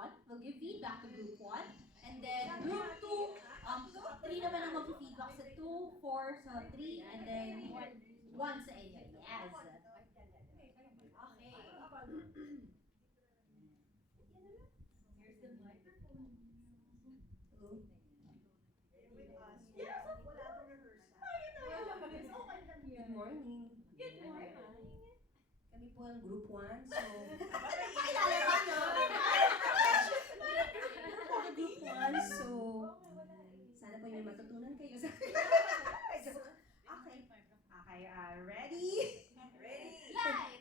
1 will give feedback to group 1. And then group 2, 3 naman ang mag-feedback sa 2, 4 sa 3, and then 1 sa inyo. Yes. Okay. Here's the microphone. Hello. With us. Yes, wala akong rehearsal. Good morning. Good morning. Kami po ang group 1, so... Pakilala ka, no? Group 1, so... Sana po may matutunan kayo sa... Okay. Okay, ready? Ready?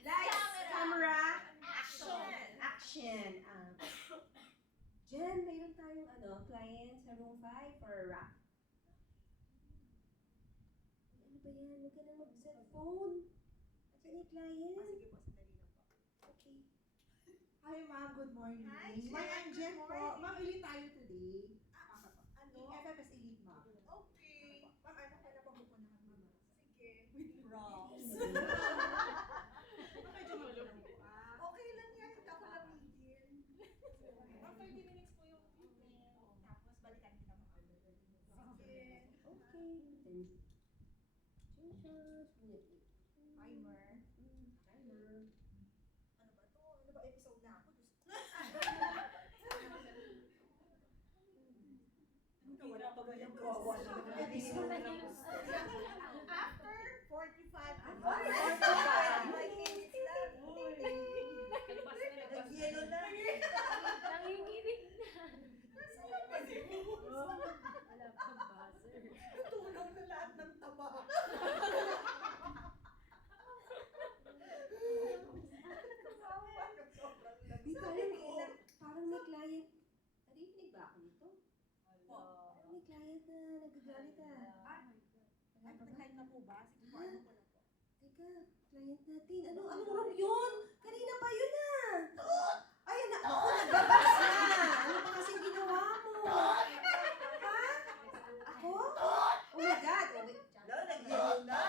Lights, camera, action! action! Jen, mayroon tayong client sa room 5 for rap. Ano ba yan? Huwag ka na mag-cellphone. At yung client. Sige po, sandali lang po. Okay. Hi ma'am, good morning. Hi, Ma'am, Jen. Jen Good po. morning. Ma'am, elite tayo today. Ano? FFS elite ma'am. Okay. Ma'am, ano ka na papupunahan mo? Sige. With props. Medyo malulog po. Okay lang yan, hindi ako lamigin. Ma'am, 30 minutes po yung Tapos balikan kita mo. Sige. Okay. Then, Timer. Timer. Ano ba to? Ano ba episode na ako? Diyos ko. Wala pa ba yung gawa na episode na After 45 and 45 minutes lang. Nag-yellow na. Nanginginig na. Nasaan ba si Wala pang buzzer. Natunaw na lahat ng taba. Sobrang Di parang, parang may client. Narinig ba ako nito? Parang may client na nagagalit Ay, nag-time na po ba? Sige po, ano ko na po. Teka, client natin. Anong room yun? Kanina pa yun Ay, ako, nagbabas na. Ano ba kasi ginawa mo? Ha? Ako? Oh my God. Oh, wait. No, nag-yellow na.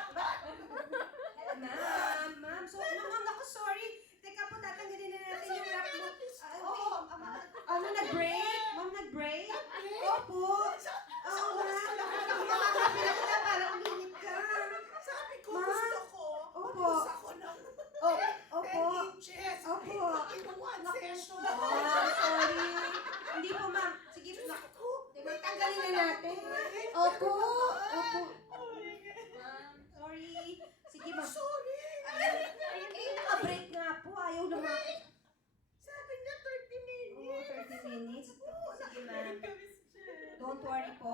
Ma'am. So, ma'am, ako, sorry. Teka po, tatanggalin na natin yung wrap mo. Ano, nag-break? Ma'am, nag-break? Opo. Oo, ma'am. Nakakapin ako na para uminit ka. Sabi ko, Ma? gusto ko. Opo. Mag-use ako ng Opo. 10 inches. Opo. In one session. Sorry. Hindi po, ma'am. Sige, naku. Tanggalin na natin. Opo. Ma'am, sorry. Sige, ma'am. Sorry. Break nga po. Ayaw naman. Sabi niya 30 minutes. 30 minutes. Sige, ma'am. Don't worry po.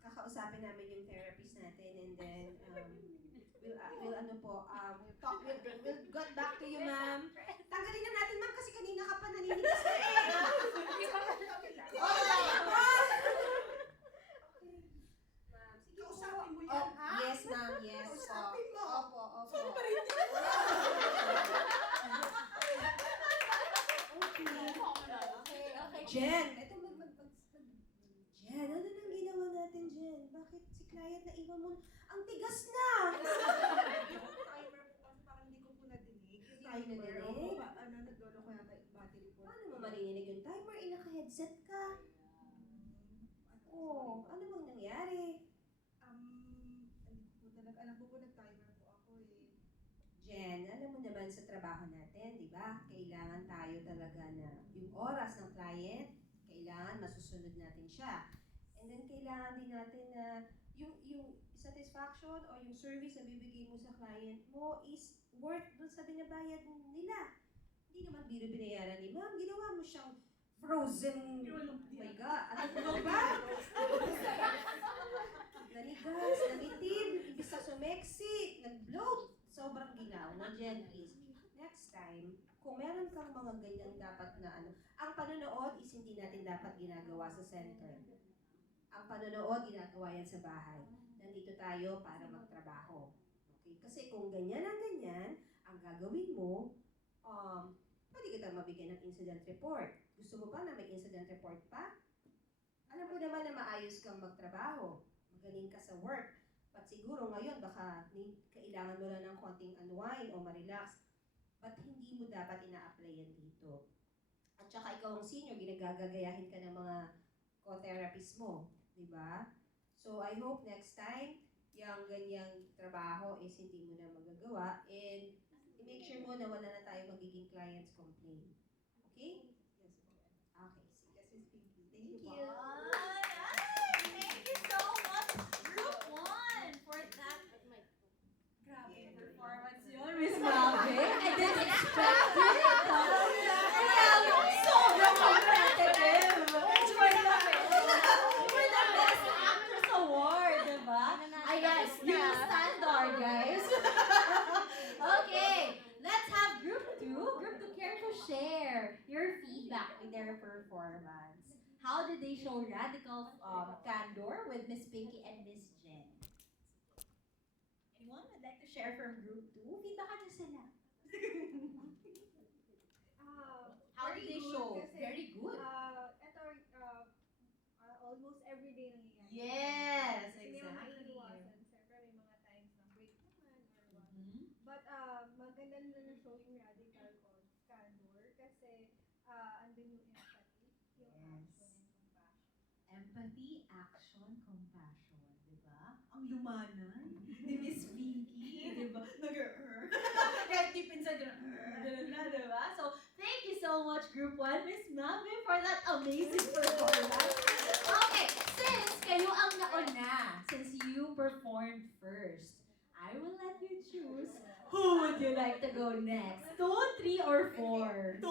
Kakausapin namin yung therapist natin and then we'll get back to you, ma'am. Tanggalin na natin, ma'am, kasi kanina ka pa naninigas na Ma'am, sige po. Kausapin mo yan, ha? Yes, ma'am. Yes. Kausapin mo. Opo. Sorry pa rin niya. Okay. Jen, ito Jen, ano nang ginawa natin, Jen? Bakit si client na iwan mo? Ang tigas na! Yung timer po kasi parang hindi ko po nadinig. Yung Hindi mo timer, nadinig? opo, nagdolo ko yata yung battery po. Paano mo marinig yung timer? Naka-headset ka. Oh, ano bang nangyari? Hindi ko po talaga, alam ko po nag-timer po ako eh. Jen, alam mo naman sa trabaho natin, di ba? Kailangan tayo talaga na yung oras ng client, kailangan masusunod natin siya. And then kailangan din natin na yung satisfaction o yung service na bibigay mo sa client mo is worth dun sa binabayad nila. Hindi naman biro binayaran ni ma'am, ginawa mo siyang frozen. Oh my God, ano ba? Nanigas, nanitim, ibig sa sumeksi, nag-bloat. Sobrang ginaw na Jen, please. Next time, kung meron kang mga ganyan dapat na ang panonood is hindi natin dapat ginagawa sa center. Ang panonood, ginagawa yan sa bahay. Nandito tayo para magtrabaho. Okay? Kasi kung ganyan, ang gagawin mo, pwede kita mabigyan ng incident report. Gusto mo ba na may incident report pa? Alam mo naman na maayos kang magtrabaho. Magaling ka sa work. But siguro ngayon, baka kailangan mo lang ng konting unwind o ma-relax. But hindi mo dapat ina-apply yan dito. At saka ikaw ang senior, ginagagagayahin ka ng mga co-therapist mo, di ba? So I hope next time, yung ganyang trabaho is hindi mo na magagawa and i-make sure mo na wala na tayo magiging clients complain. Okay? Yes po. Okay, sige. Yes, Miss Pinky. Thank you. Thank you so much, Group 1, for that. Grabe yung performance yun, Miss Mabe. I didn't expect it. Sobrang competitive. For the Best Actress Award, diba? Ayan, new standard, guys. Okay, let's have Group 2. Group 2 care to share your feedback with their performance. How did they show radical candor with Miss Pinky and Miss Jen? Anyone would like to share from Group 2? Feedback na sila. How did they show? Very good. Ito, almost every day nangyayari. Yes, Hindi mo exactly. maiiwasan. Siyempre, may mga times na break naman or what. Mhm. But maganda na na-show yung radical candor kasi andun yung empathy, yung Yes. action and compassion. Empathy, action, compassion, di ba? Ang lumanan ni Miss Pinky, di ba? Kahit deep inside, gano'n na, di ba? So, thank you so much, Group 1, Miss Mabe, for that amazing performance. Okay, since kayo ang nauna, since you performed first, I will let you choose who would you like to go next? 2, 3, or 4? 2.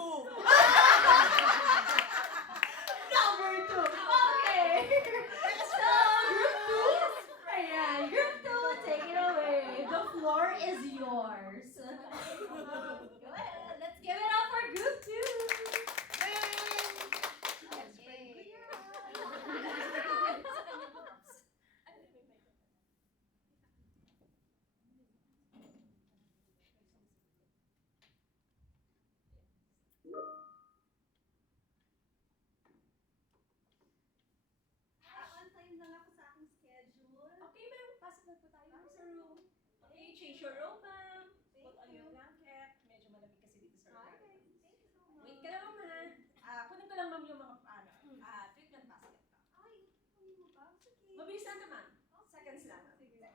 Number 2. Okay. So, Group 2. Ayan, Group 2, take it away. The floor is yours. Go ahead. Let's give it up for Group 2. On time lang ako sa aking schedule. Okay, ma'am. Pasok na po tayo sa room. Okay, change your robe, ma'am. Put on your blanket. Medyo malamig kasi dito sa room. Thank you so much. Wait ka lang, ma'am. Kunin ko lang, ma'am, yung mga treatment basket ko. Ay, kunin mo pa? Sige. Mabilis lang naman. Seconds lang. Sige. 5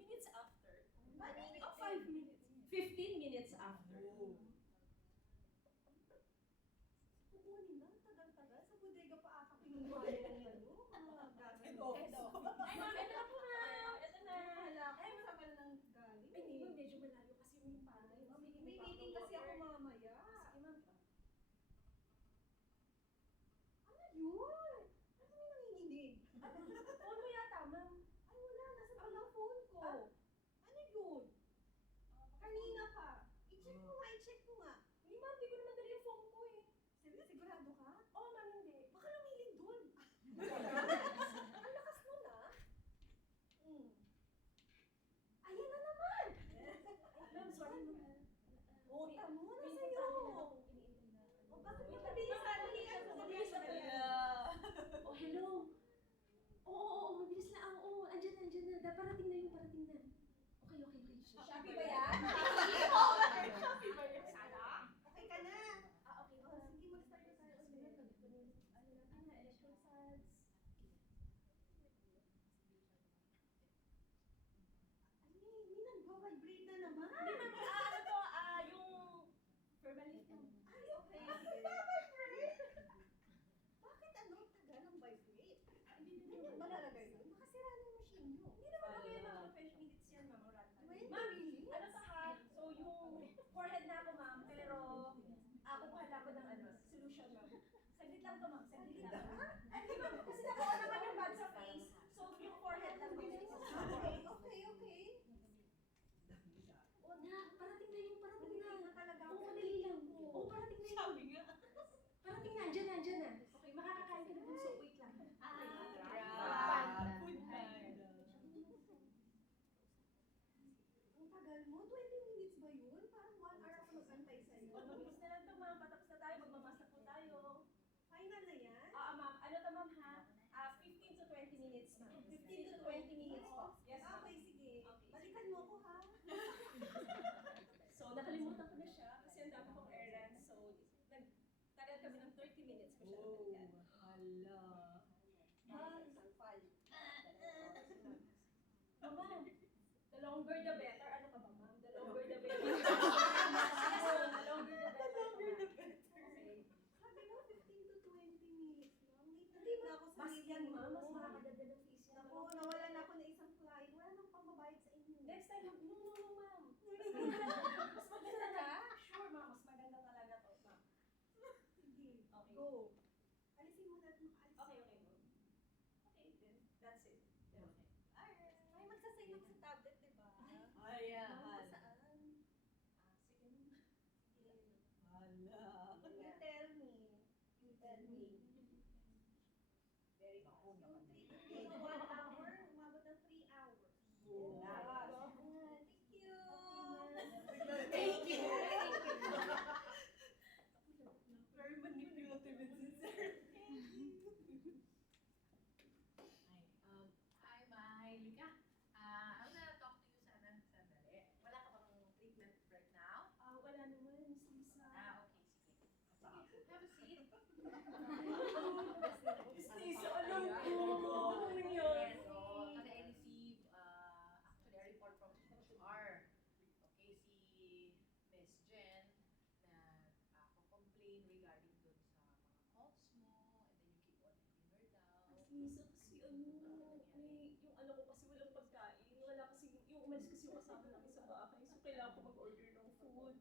minutes after. 5 minutes. 15 minutes after. Kukunin na, tagal-tagal. Sa bodega pa ata pinuha yung mga galing. Ay, ma'am, ito na po, ma'am. Ito na. Wala ko, saan ka na nang galing? Ay, hindi, ma'am. Medyo malayo kasi yung pala. May meeting kasi ako mamaya. Sige, ma'am. Ano yun? Ano may nanginginig? Phone mo yata, ma'am. Ay wala, nasa pala phone ko. Ano yun? Kanina pa. I-check mo nga, i-check mo nga. Hindi, ma'am. Hindi ko naman dali yung phone ko eh. Sigurado ka? Oo, ma'am, hindi. Baka lumiling dun. Ang lakas nun ah. Ayan na naman. Ma'am, sorry, ma'am. Uta mo na sa'yo. O bakit mabilisan? Mabilis na Oh, hello. Oo, mabilis na. Oo, andyan na. Parating na yun, parating na. Okay. Shopee ba yan? Shopee ba yun? Okay ka na. Okay. O, sige, mag-start na tayo ulit. Electrical salts. Ay, may nagbabibrate na naman. Hindi, ma'am. Ano to? Yung Verbalist. Ay, okay. Nagbabibrate? Bakit ano? Tagal ang vibrate. Ganyan ba lalagay doon? Baka sira na yung machine nyo. Hindi naman kami, ma'am. 20 minutes yan, ma'am. Twenty Ma'am, minutes? ano to ha? So, yung forehead na ako, ma'am. Pero, kukuha na ako ng solution, ma'am. Saglit lang to, ma'am. Saglit lang. Ay, di, ma'am. Kasi nakuha naman yung bag sa face. So, yung forehead lang, ma'am. Okay. O, na. Parating na yung parating na. Na talaga. Oo, madali lang. Oo, parating na yun. Sabi nga. Parating na. Andyan na. Okay, makakakain ka na bunso. Wait lang. Food bag. Ang tagal mo? 20 minutes ba yun? Parang 1 hour ako nag-antay sa'yo. Mabilis na lang to, ma'am. Patapos na tayo. Magmamasa po tayo. Final na yan? Ma'am. Ano to, ma'am, ha? 15 to 20 minutes, ma'am. 15 to 20 minutes po? Yes, ma'am. Okay, sige. Okay. Balikan mo ko ha. So, nakalimutan ko na siya. Hala. Isang file. Ma'am, the longer the better. Ano ka ba, ma'am? The longer the better. The longer the better. Okay. Sabi mo, 15 to 20 minutes lang. Hindi na ako sa Mas yan, meeting ma'am. Mas mo. makakaganda ng fees yan. Naku, nawala na ako na isang client. Wala nang pambabayad sa inyo. Next time, no, ma'am. Mas maganda ka? Sure, ma'am. Mas maganda talaga to, ma'am. Sige, Okay. go. Alisin mo na at makaalis. Okay, ma'am. Okay, then. That's it. Then, okay. Alright. Ay, magsasign ako sa tablet, di ba? Ayan. Ma'am, saan? Sige, ma'am. Sige. Hala. You tell me. You tell me. Very Ako, fast. Yung 3 to 1 hour, umabot ng 3 hours. Oh. Thank you. Thank you. Very manipulative and sincere. Hi, Maylika. I'm gonna talk to you sana sandali. Wala ka bang treatment right now? Wala naman, Miss Lisa. Okay, sige. Sige, have a seat. Miss Lisa, alam ko. Anong nangyari? So, kasi I received actually a report from HR. Okay, si Miss Jen complain regarding dun sa mga calls mo and then you keep on letting her down. Miss Lisa, kasi yung ano ko kasi walang pagkain. Wala kasi, yung umalis kasi yung kasama namin sa bahay. So, kailangan ko mag-order ng food.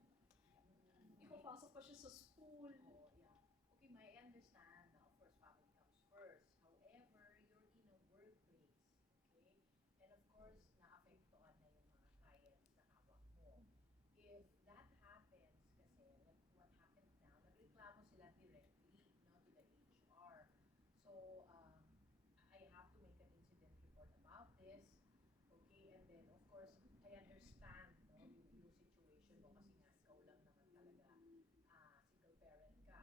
Ipapasok pa siya sa school. Oh, yeah. Okay, I understand. Of course, family comes first. However, you're in a workplace, okay? And of course, naapektuhan na yung mga clients na hawak mo. If that happens, kasi what happens now, nagreklamo sila directly, no, to the HR. So, I have to make an incident report about this, okay? And then, of course, I understand, no, yung situation mo kasi nga ikaw lang naman talaga single parent ka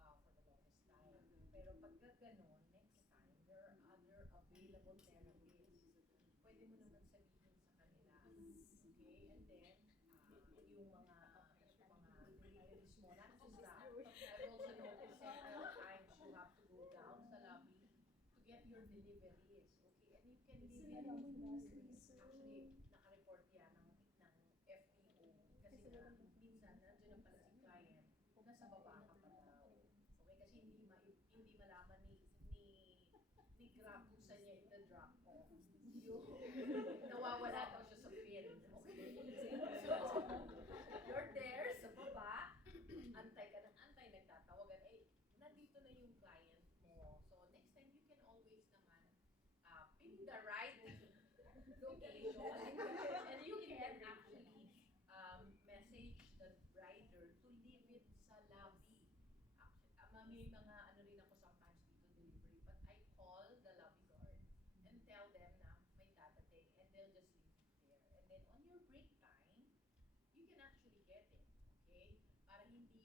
for the longest time. Pero pagka ganun, next time, there are other available therapists. Pwede mo naman sabihin sa kanila, okay? And then, yung mga deliveries mo, not just that, I've also noticed several times you have to go down sa lobby to get your deliveries, okay? And you can leave it. Actually, naka-report yan ng FTO kasi nga, minsan, nandiyan na pala si client, nasa baba ka pa daw. Okay, kasi hindi malaman ni Grab kung saan niya ita-drop off. Yung nawawala daw siya sa field. Okay? So, you're there sa baba, antay ka ng antay, nagtatawagan, nandito na yung client mo. So, next time you can always naman pick the right location and you can actually message the rider to leave it sa lobby. Actually, may mga ano rin ako sometimes dito delivery, but I call the lobby guard and tell them na may dadating and they'll just leave it there. And then on your break time, you can actually get it, okay? Para hindi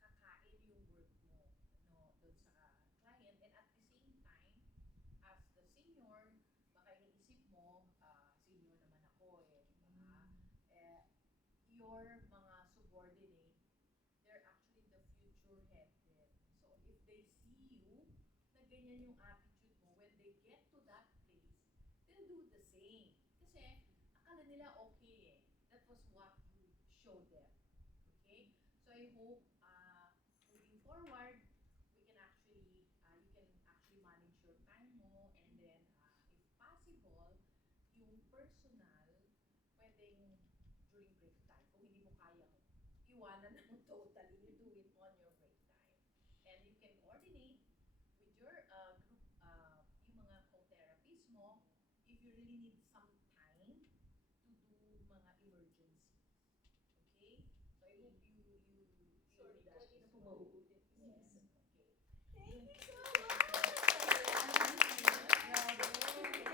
na kakain yung work mo, no, doon sa client. And at the same time, as the senior, baka iniisip mo, senior naman ako your mga subordinate, they're actually the future head din. So if they see you, na ganyan yung attitude mo, when they get to that place, they'll do the same. Kasi akala nila okay eh. That was what you showed them. Okay? So I hope moving forward, we can actually, you can actually manage your time mo and then if possible, yung personal, pwedeng during break time. Kung hindi mo kayang iwanan ng totally, you do it on your break time. And you can coordinate with your group, yung mga co-therapies mo, if you really need some time to do mga emergencies. Okay? So I hope you Sorry do po, that. hindi na po mauulit. Yes. Okay. Thank you so much!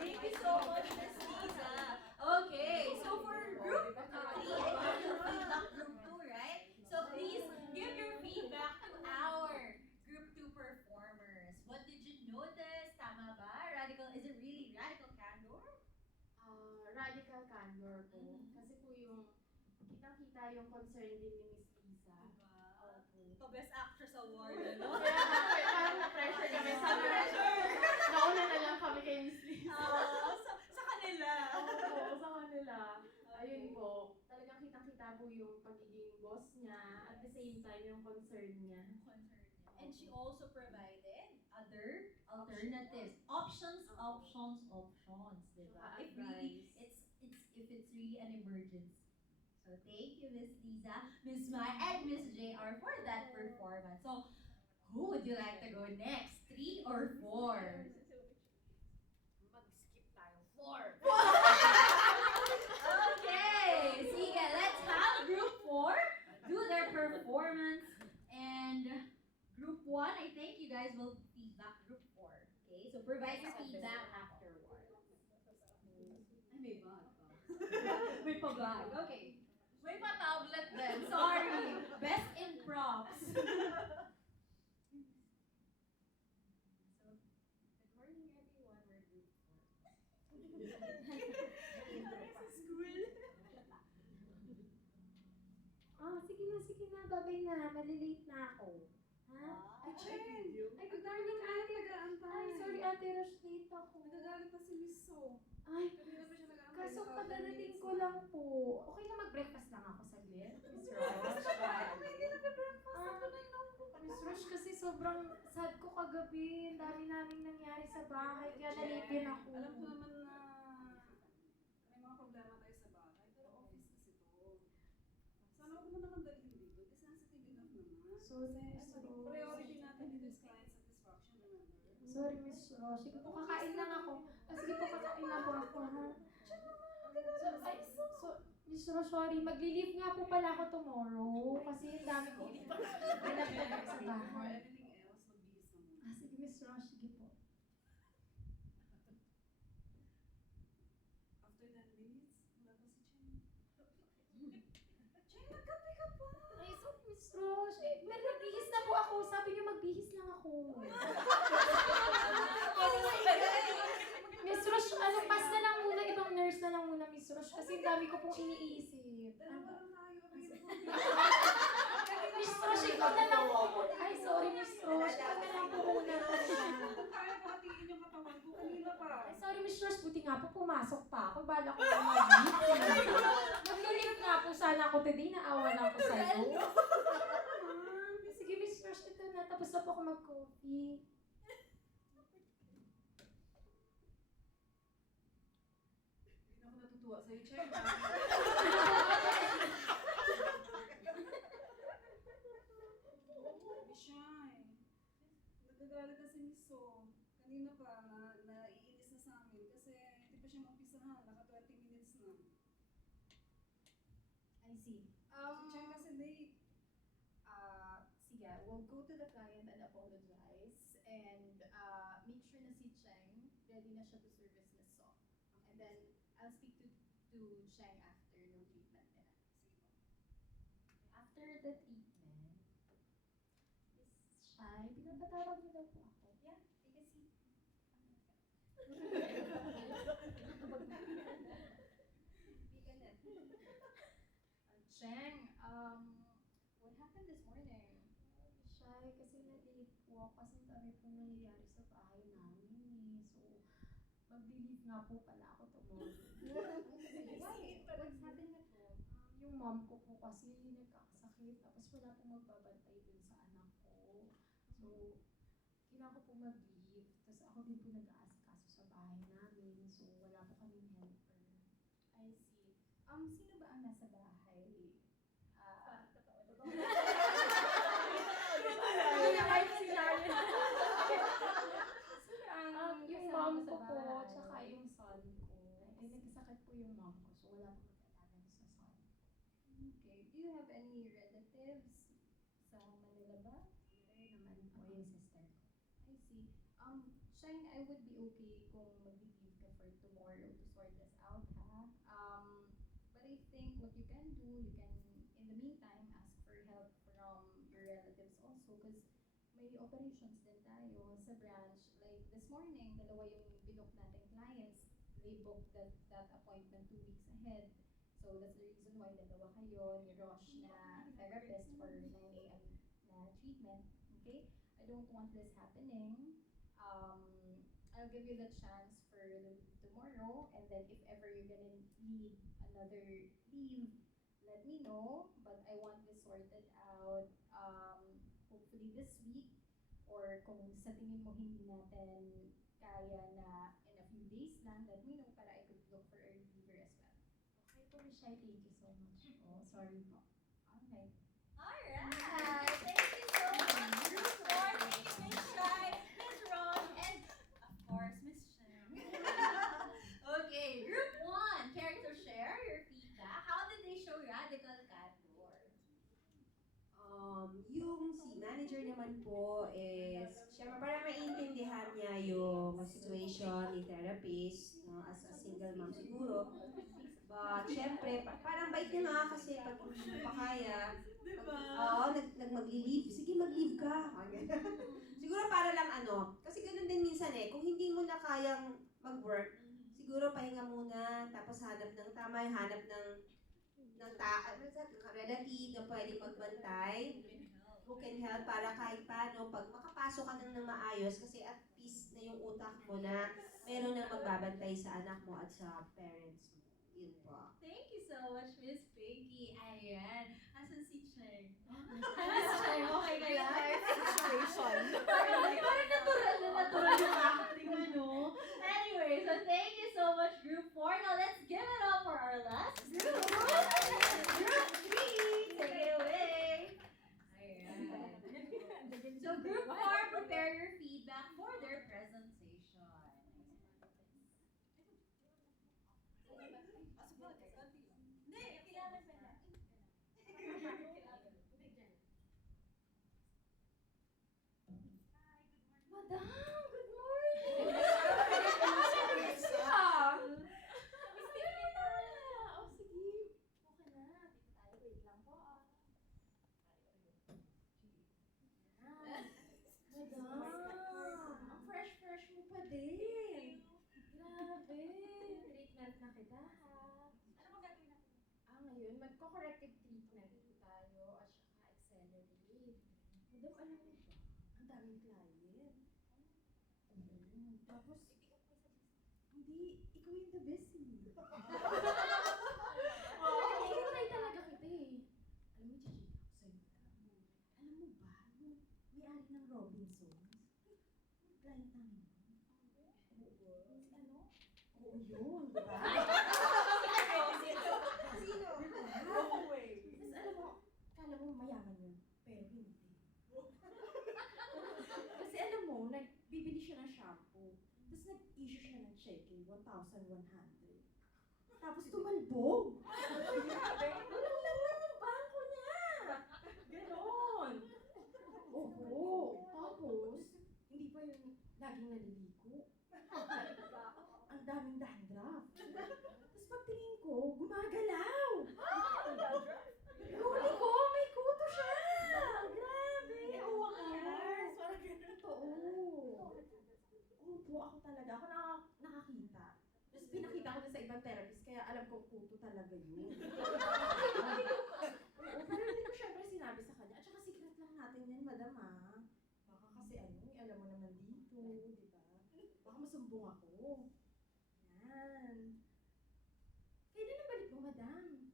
Thank you so much, Miss Lisa. Okay, so for group 3, I have your feedback group 2, right? So please give your feedback to our group 2 performers. What did you notice? Tama ba? Is it really radical candor? Radical candor po. Kasi po yung kitang-kita yung concern din ni Miss Lisa. Diba? Opo. Pa-best actress award, ano? Yeah. ko yung pagiging boss niya, at the same time yung concern niya. And she also provided other alternatives, options, diba? If really, if it's really an emergency. So thank you, Miss Lisa, Miss Mai, and Miss JR for that performance. So who would you like to go next? 3 or 4? Mag-skip tayo. 4. Okay, sige, let's have group 4 do their performance, and group 1, I think you guys will feedback group 4. Okay, so provide your feedback afterwards. Ay, may bag. May pa-bag. Okay. May pa-tablet din. Sorry. Best in props. So, good morning everyone, we're group 4. Sige na, babay na, malilate na ako. Ha? Ay, Chen! Ay, good morning ate. Ay, sorry ate, rush late ako. Nagagalit pa si Miss So. Ay, Kanina pa siya nag-aantay. kaso kadarating ko lang po. Okay na mag-breakfast lang ako saglit, Miss Rosh. Miss Rosh, kasi sobrang sad ko kagabi. Ang dami naming nangyari sa bahay, kaya nalate din ako. Alam ko naman na may mga problema tayo sa bahay, pero office kasi to. Sana huwag mo naman dalhin dito. It's sensitive enough naman. Sorry, Miss Kasi Rose. priority natin dito is client satisfaction, remember? Sorry, Miss Rosh. Sige po, kakain lang ako. Sige po, kakain lang po ako, ha? Miss Rosh, sorry. Magli-leave nga po pala ako tomorrow. Kasi ang dami ko. Nalagdag sa For bahay. anything else, magbihis ka muna. Sige, Miss Rosh. Sige po. After 10 minutes, wala pa si Chen. Chen, nagkape ka pa! Ay, sorry, Miss Rosh. Pero nagbihis na po ako. Sabi niyo magbihis lang ako. Miss Rosh, pass na lang muna. Ibang nurse na lang muna, Miss Rosh. Kasi ang dami ko pong iniisip. Dalawa lang tayo. Miss Rosh, ikaw na lang po. Ay, sorry, Miss Rosh. Ikaw na lang po muna. Kaya ko hatiin yung katawan ko kanina pa. Ay, sorry, Miss Rosh. Buti nga po pumasok pa ako. Bala ko na mag-leave. Mag-leave nga po sana ako today. Naawa na ako sa'yo. Sige, Miss Rosh. Ito na. Tapos na po ako mag-coffee. Hindi na ako natutuwa sa'yo, Chen. Shy. Nagagalit kasi Miss So. Kanina pa, naiinis na sa amin kasi hindi pa siya maumpisahan. Naka 20 minutes na. I see. Si Chen kasi late. Sige, we'll go to the client and apologize and make sure na si Cheng ready na siya to service Miss So. And then I'll speak to Cheng after no treatment nila. Sige po. After the treatment, Miss Shai, pinapatawag niyo daw po ako. Yeah, take a seat. Bika na. Cheng, what happened this morning? Shai, kasi na-late po ako kasi ang dami pong nangyayari sa bahay namin eh. So, mag-leave nga po pala ako tomorrow. Why? What's happening at home? Yung mom ko po kasi nagkakasakit, tapos wala pong magbabantay dun sa anak ko. So, kailangan ko po mag-leave. Tapos ako din po nag-aasikaso sa bahay namin. So, wala po kaming helper. I see. Sino ba ang nasa bahay? Yung mom ko po, tsaka yung son ko. Eh, nagkasakit po yung mom ko, so wala po mag-alaga sa son. Okay. Do you have any relatives sa Manila ba? Pero naman po yung sister ko. I see. Shine, I would be okay kung mag-leave ka for tomorrow to sort this out, ha? But I think what you can do, you can, in the meantime, ask for help from your relatives also, because may operations din tayo sa branch. Like this morning, dalawa yung binook natin clients. They booked that appointment 2 weeks ahead. So that's the reason why dalawa kayo, ni Rosh na therapist for 9 a.m. na treatment. Okay? I don't want this happening. I'll give you the chance for tomorrow, and then if ever you're gonna need another leave, let let me know. But I want this sorted out hopefully this week. Or kung sa tingin mo hindi natin kaya na in a few days lang, let me know para I could look for a reliever as well. Okay po, Miss Shai, thank you so much po. Sorry po. Alright. Alright, thank you so much, Group 4. Thank you, Miss Shai, Miss Ron, and of course, Miss Shem. Okay, Group 1, care to share your feedback? How did they show radical candor? Yung si manager naman po is, syempre para maintindihan niya yung situation ni therapist, no, as a single mom siguro. But syempre, parang bait niya nga kasi pag hindi mo pa kaya, mag-leave, sige mag-leave ka. Siguro para lang kasi ganun din minsan kung hindi mo na kayang mag-work, siguro pahinga muna, tapos hanap ng relative na pwede magbantay, who can help para kahit paano, pag makapasok ka ng maayos, kasi at peace na yung utak mo na meron nang magbabantay sa anak mo at sa parents mo. Yun po. Thank you so much, Miss Pinky. Ayan. Asan si Cheng? Miss Cheng, okay ka lang? Parang natural yung acting, ano? Anyway, so thank you so much, Group 4. Now, let's give it up for our last group. Group 3, take it away. Ayan. So, Group 4, prepare your feedback for their presentation. Hindi, kailangan pa na. Madam, good morning! Miss kita! O sige, okay na. Dito tayo, wait lang po. Madam, ang fresh mo pa din. Grabe. Treatment na kita, ha? Ano bang gagawin natin? Ngayon, magko-corrective treatment po tayo at saka accelerate. Madam, alam mo ba? Ang daming client. Tapos, hindi, ikaw yung the best Tinry talaga kita Alam mo, chichika ako sa'yo, madam. Alam mo ba, yung may-ari ng Robinsons, client namin yun. Oo. Si ano? Oo yun, di ba? Sino? No way. Tapos alam mo, kala mo mayaman yun, pero hindi. Kasi alam mo, nagbibili siya ng shampoo. Tapos nag-issue siya ng checking, 1,100. Tapos tumalbog. Walang laman yung bangko niya. Ganon. Oo. Tapos, hindi pa yun laging naliligo. Ang daming dandruff. Tapos pagtingin ko, gumagalaw. Huli ko, may kuto siya. Grabe. Oo, yes. Totoo. Opo, ako talaga. Ako nakakita. Tapos pinakita ko na sa ibang therapist, kaya alam ko kuto talaga yun. Oo, pero hindi ko syempre sinabi sa kanya. At saka secret lang natin yan, madam Baka kasi alam mo naman dito, di ba? Baka masumbong ako. Yan. Kailan ang balik mo, madam?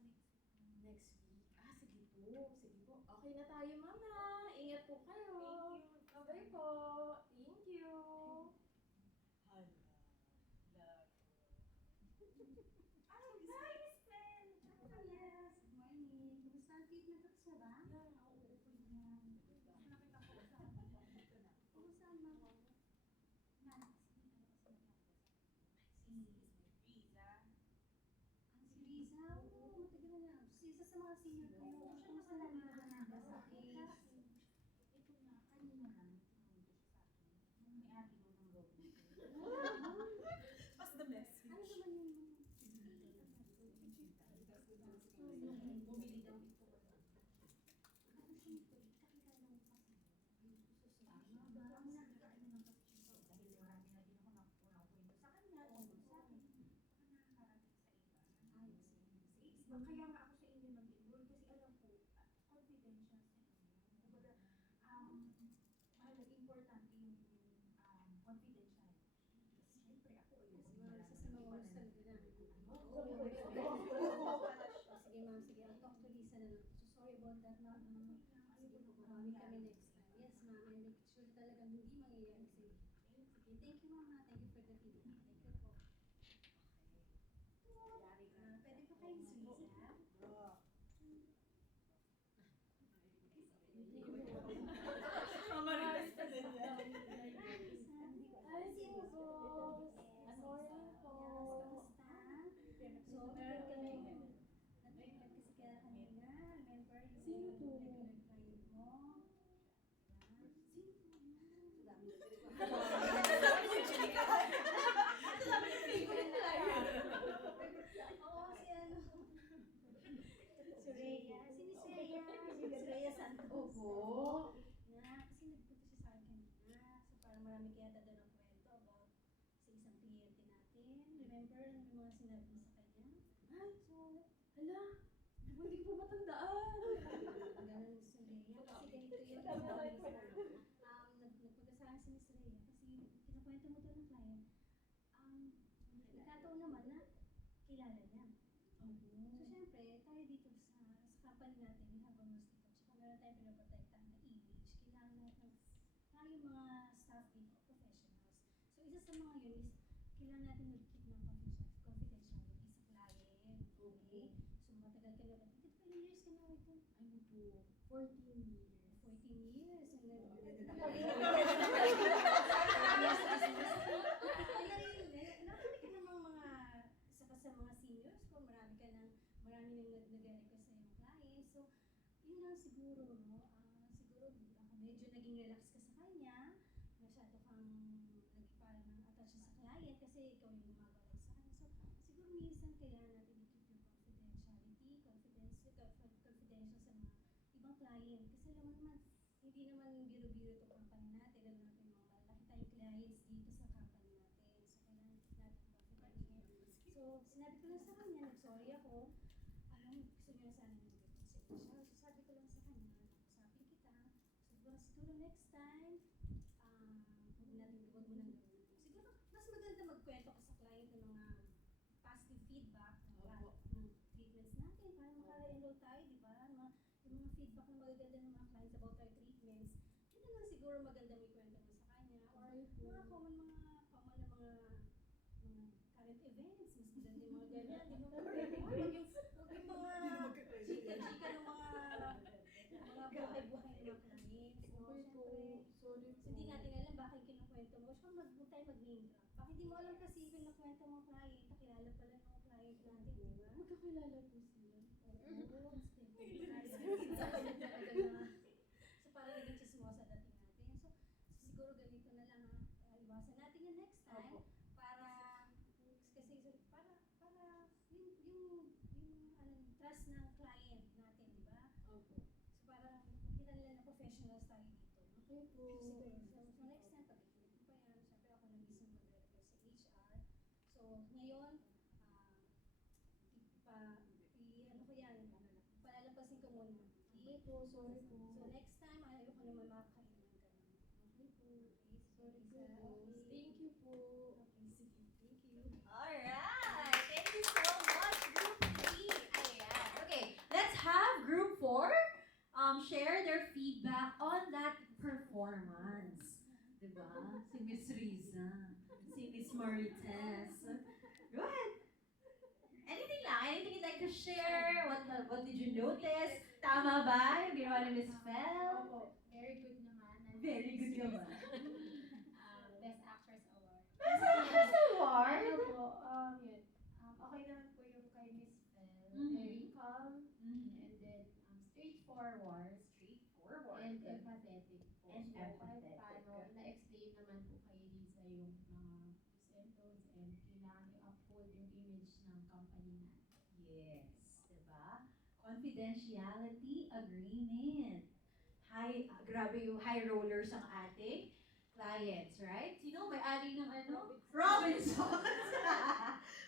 Next week. Sige po. Sige po. Okay na tayo, mama. Ingat po kayo. Okay po. Thank you. Hi, Miss Pen! Yes, good morning. Kumusta ang treatment at siya ba? Okay yan. Kumusta ang mga si Riza? Oo, matagal na. Isa sa mga senior kayo. Kumusta na nagaganda sa case? Ito na, kanina lang, kinuwento siya sa akin. Yung may-ari daw ng Robinson. Pass the message. Ano naman yung bumili daw ito. Ano siya ito? Kakilala mo kasi. Ang nakakaano lang kasi siya. Dahil marami na din ako nakwento sa kanya. Tungkol sa akin. Baka nakakarating sa iba. Kaya nga ako sa inyo nag-enroll kasi alam ko, confidential sa inyo. Kumbaga, mahalaga importante yung confidential. Siyempre ako ayun. Isa sa mga gusto nila. Oo. Sige ma'am, sige. Sige po, babawi kami next time. Yes, ma'am. And make sure talaga hindi mangyayari sa inyo. Okay? Sige, thank you, ma'am. Thank you for the feedback. Thank you po. Pwede po kayong sumisa? Ay, sige po. Morning po. So, meron kami, nag-report kasi kaya kanina, remember yung Sino po? regular client mo? Oo, si ano. Si Rhea. Si Miss Rhea. Si Miss Rhea Santos. Opo. Na, kasi nagpunta siya sa akin kanina. So, parang marami kaya doon ng kwento about sa isang kliyente natin. Remember, may mga sinabi mo sa kanya? Ay, So, hala. Hindi ko po matandaan. ganun si Rhea. Kasi ganito yung nagpagkasahan si Miss Rhea. Kasi kinakwento mo doon ng client. Nagkataon naman na kilala niya. Opo. So, syempre, tayo dito sa company natin, we have almost dito. Tsaka meron tayong pinaprotektahan na image. Kailangan natin, tayong mga staff dito, professionals. So, isa sa mga yun is, kailangan natin mag-keep ng confidentiality sa client. Okay? So, matagal ka na ba? Ilang years ka na ito? Ano po? 14 years. 14 years. And then, marami ka namang mga, isa ka sa mga seniors ko, marami nang nag-request sa iyong client. So, yun lang siguro, no? Siguro, baka medyo naging relax ka sa kanya, masyado kang naging parang attached sa client kasi ikaw yung gumagalaw sa kanya. So, siguro minsan kailangan natin i-keep yung confidential sa mga ibang client. Kasi alam mo naman, hindi naman biro-biro itong company natin, alam natin mga malaki tayong clients dito sa company natin. So, kailangan keep natin confidential. So, sinabi ko lang sa kanya, nag-sorry ako, gusto niyo na sana mag-report sa HR. So, sabi ko lang sa kanya, usapin kita. So, siguro next time, huwag mo nang gawin. Siguro, mas maganda magkwento ka sa client ng mga positive feedback ng treatments natin para maka-enroll tayo, di ba? Yung mga feedback na magaganda ng mga clients about our treatments, yun na lang siguro maganda may kwento mo sa kanya. Or mga common na mga current events, mas maganda yung mga ganyan, di ba? Huwag yung mga chika-chika ng mga buhay-buhay ng mga clients, no? Okay po. Siyempre, Sorry po. hindi natin alam baka yung kinukwento mo. Siya, huwag tayo mag-name drop. Baka hindi mo alam kasi yung kinukwento mo client, nakilala pala ng client natin, di ba? Magkakilala po sila. Oo. So, parang naging chismosa dating natin. So, siguro ganito na lang ha. Iwasan natin yung next time para yung trust ng client natin, di ba? Opo. So, parang makita nila na professionals tayo dito. No? Okay po. So next time, pag-ikinig mo pa yan, syempre ako nag-isang mag-request sa HR. So, ngayon, ano ko yan, palalampasin ko muna. Okay po, sorry po. So, next time, ayoko naman makakainan ka na. Okay po. Sorry po, Okay. boss. Thank you po. Okay, sige. Thank you. Alright! Thank you so much, Group 3. Ayan. Okay, let's have Group 4 share their feedback on that performance. Diba? Si Miss Riza, si Miss Marites. Good. Anything you'd like to share? What did you notice? Tama ba yung ginawa ni Miss Fel? Opo, very good naman. Very good naman. Best Actress Award. Best Actress Award? Ano po, yun. Okay naman po yung kay Miss Fel. Very calm, and then straightforward. And empathetic po. And So, kahit empathetic. paano, na-explain naman po kay Lisa yung mga do's and don'ts and kailangan i-uphold yung image ng company natin. Yes, diba? Confidentiality agreement. Grabe yung high rollers ang ating clients, right? Sino may-ari ng ano? Robinsons!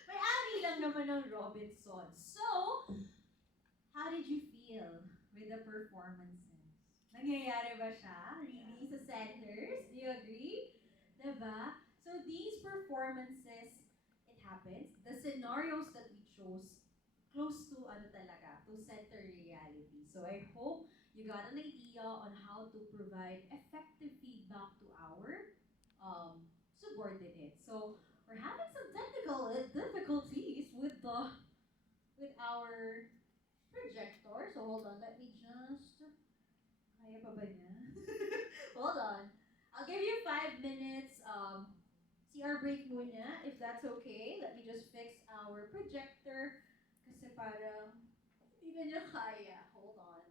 May-ari lang naman ng Robinsons. So, how did you feel with the performances? Nangyayari ba siya? Really? Sa centers? Do you agree? Diba? So, these performances, it happens. The scenarios that we chose, close to ano talaga, to center reality. So, I hope you got an idea on how to provide effective feedback to our subordinates. So we're having some technical difficulties with our projector. So hold on, let me just kaya pa ba niya? Hold on. I'll give you 5 minutes CR break muna, if that's okay. Let me just fix our projector. Kasi parang hindi na niya kaya. Hold on.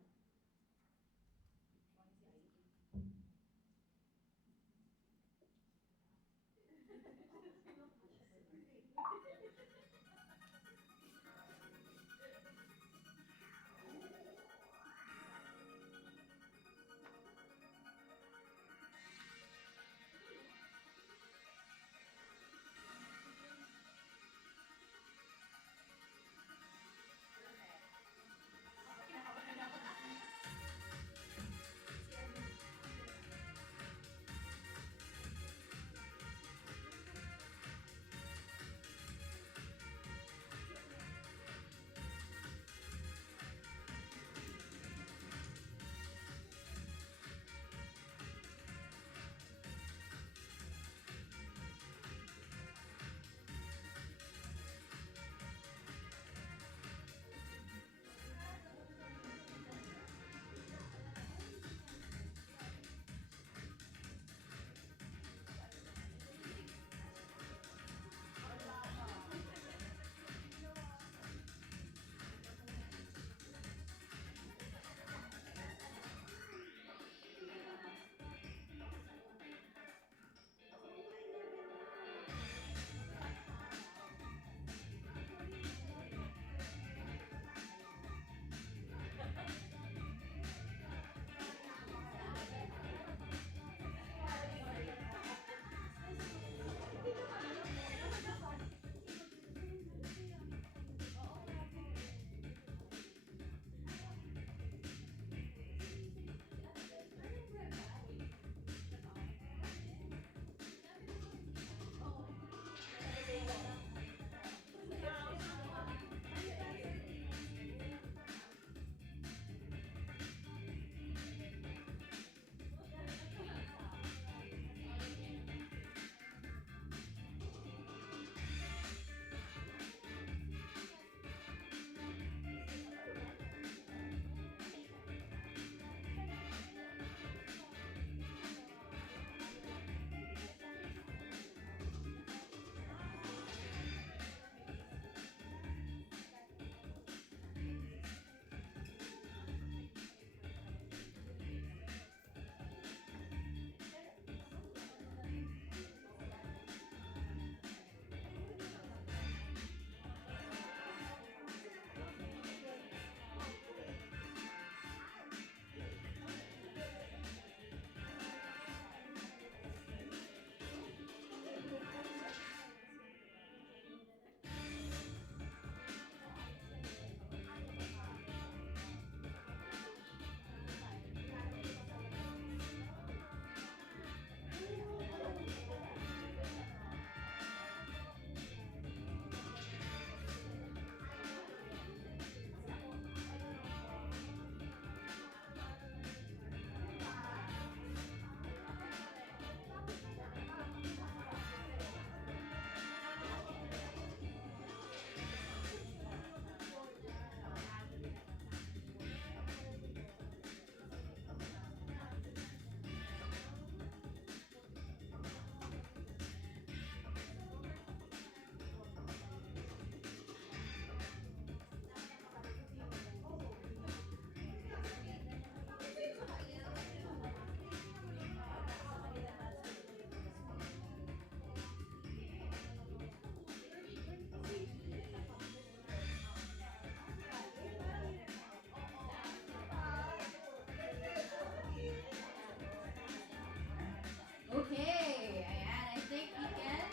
Okay, ayan, I think we can.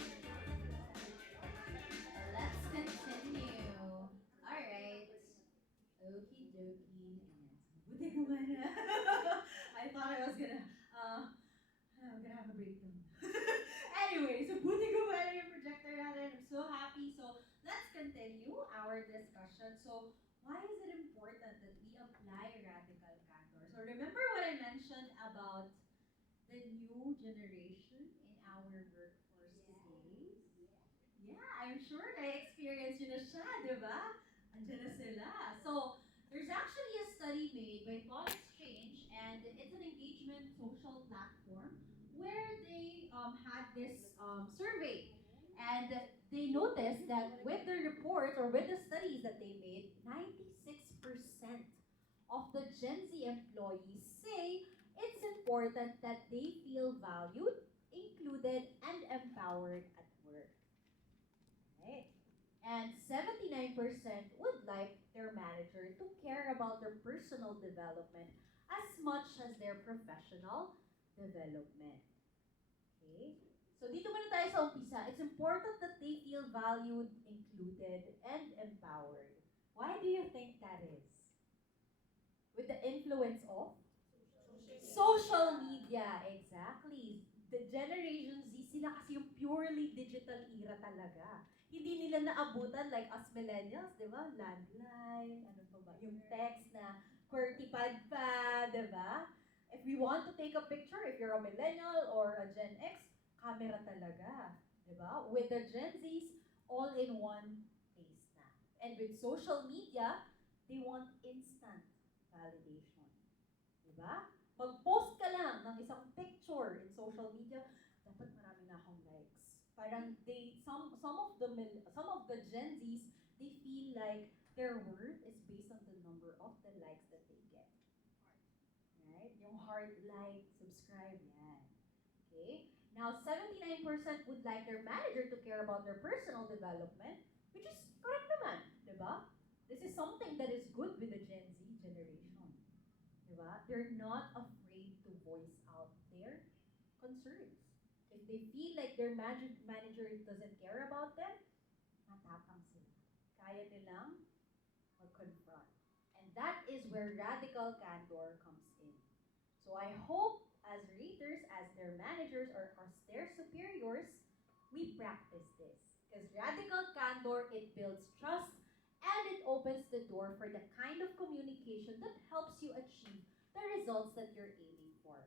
Let's continue. Alright. Okie dokie. Ayan. Buti gumana. I thought I'm gonna have a breakdown. Anyway, so buti gumana yung projector natin. I'm so happy. So, let's continue our discussion. So, why is it important that we apply radical candor? So, the new generation in our workforce today? Yeah, I'm sure na-experience yun na siya, di ba? Andiyan na sila. So, there's actually a study made by Thought Exchange, and it's an engagement social platform where they had this survey. And they noticed that with the reports or with the studies that they made, 96% of the Gen Z employees say it's important that they feel valued, included, and empowered at work. Right? And 79% would like their manager to care about their personal development as much as their professional development. Okay? So dito muna tayo sa umpisa. It's important that they feel valued, included, and empowered. Why do you think that is? With the influence of social media, exactly. The Generation Z, sila kasi yung purely digital era talaga. Hindi nila naabutan like us millennials, di ba? Landline, ano pa ba? Yung text na QWERTY-pad pa, di ba? If we want to take a picture, if you're a millennial or a Gen X, camera talaga, di ba? With the Gen Zs, all in one place na. And with social media, they want instant validation. Di ba? Mag-post ka lang ng isang picture in social media, dapat marami na akong likes. Parang some of the Gen Zs, they feel like their worth is based on the number of the likes that they get. Right? Yung heart, like, subscribe, yan. Okay? Now, 79% would like their manager to care about their personal development, which is correct naman, di ba? This is something that is good with the Gen Z generation. Diba? They're not afraid to voice out their concerns. If they feel like their manager doesn't care about them, matapang sila. Kaya nilang mag-confront. And that is where radical candor comes in. So I hope as readers, as their managers, or as their superiors, we practice this. Because radical candor, it builds trust, and it opens the door for the kind of communication that helps you achieve the results that you're aiming for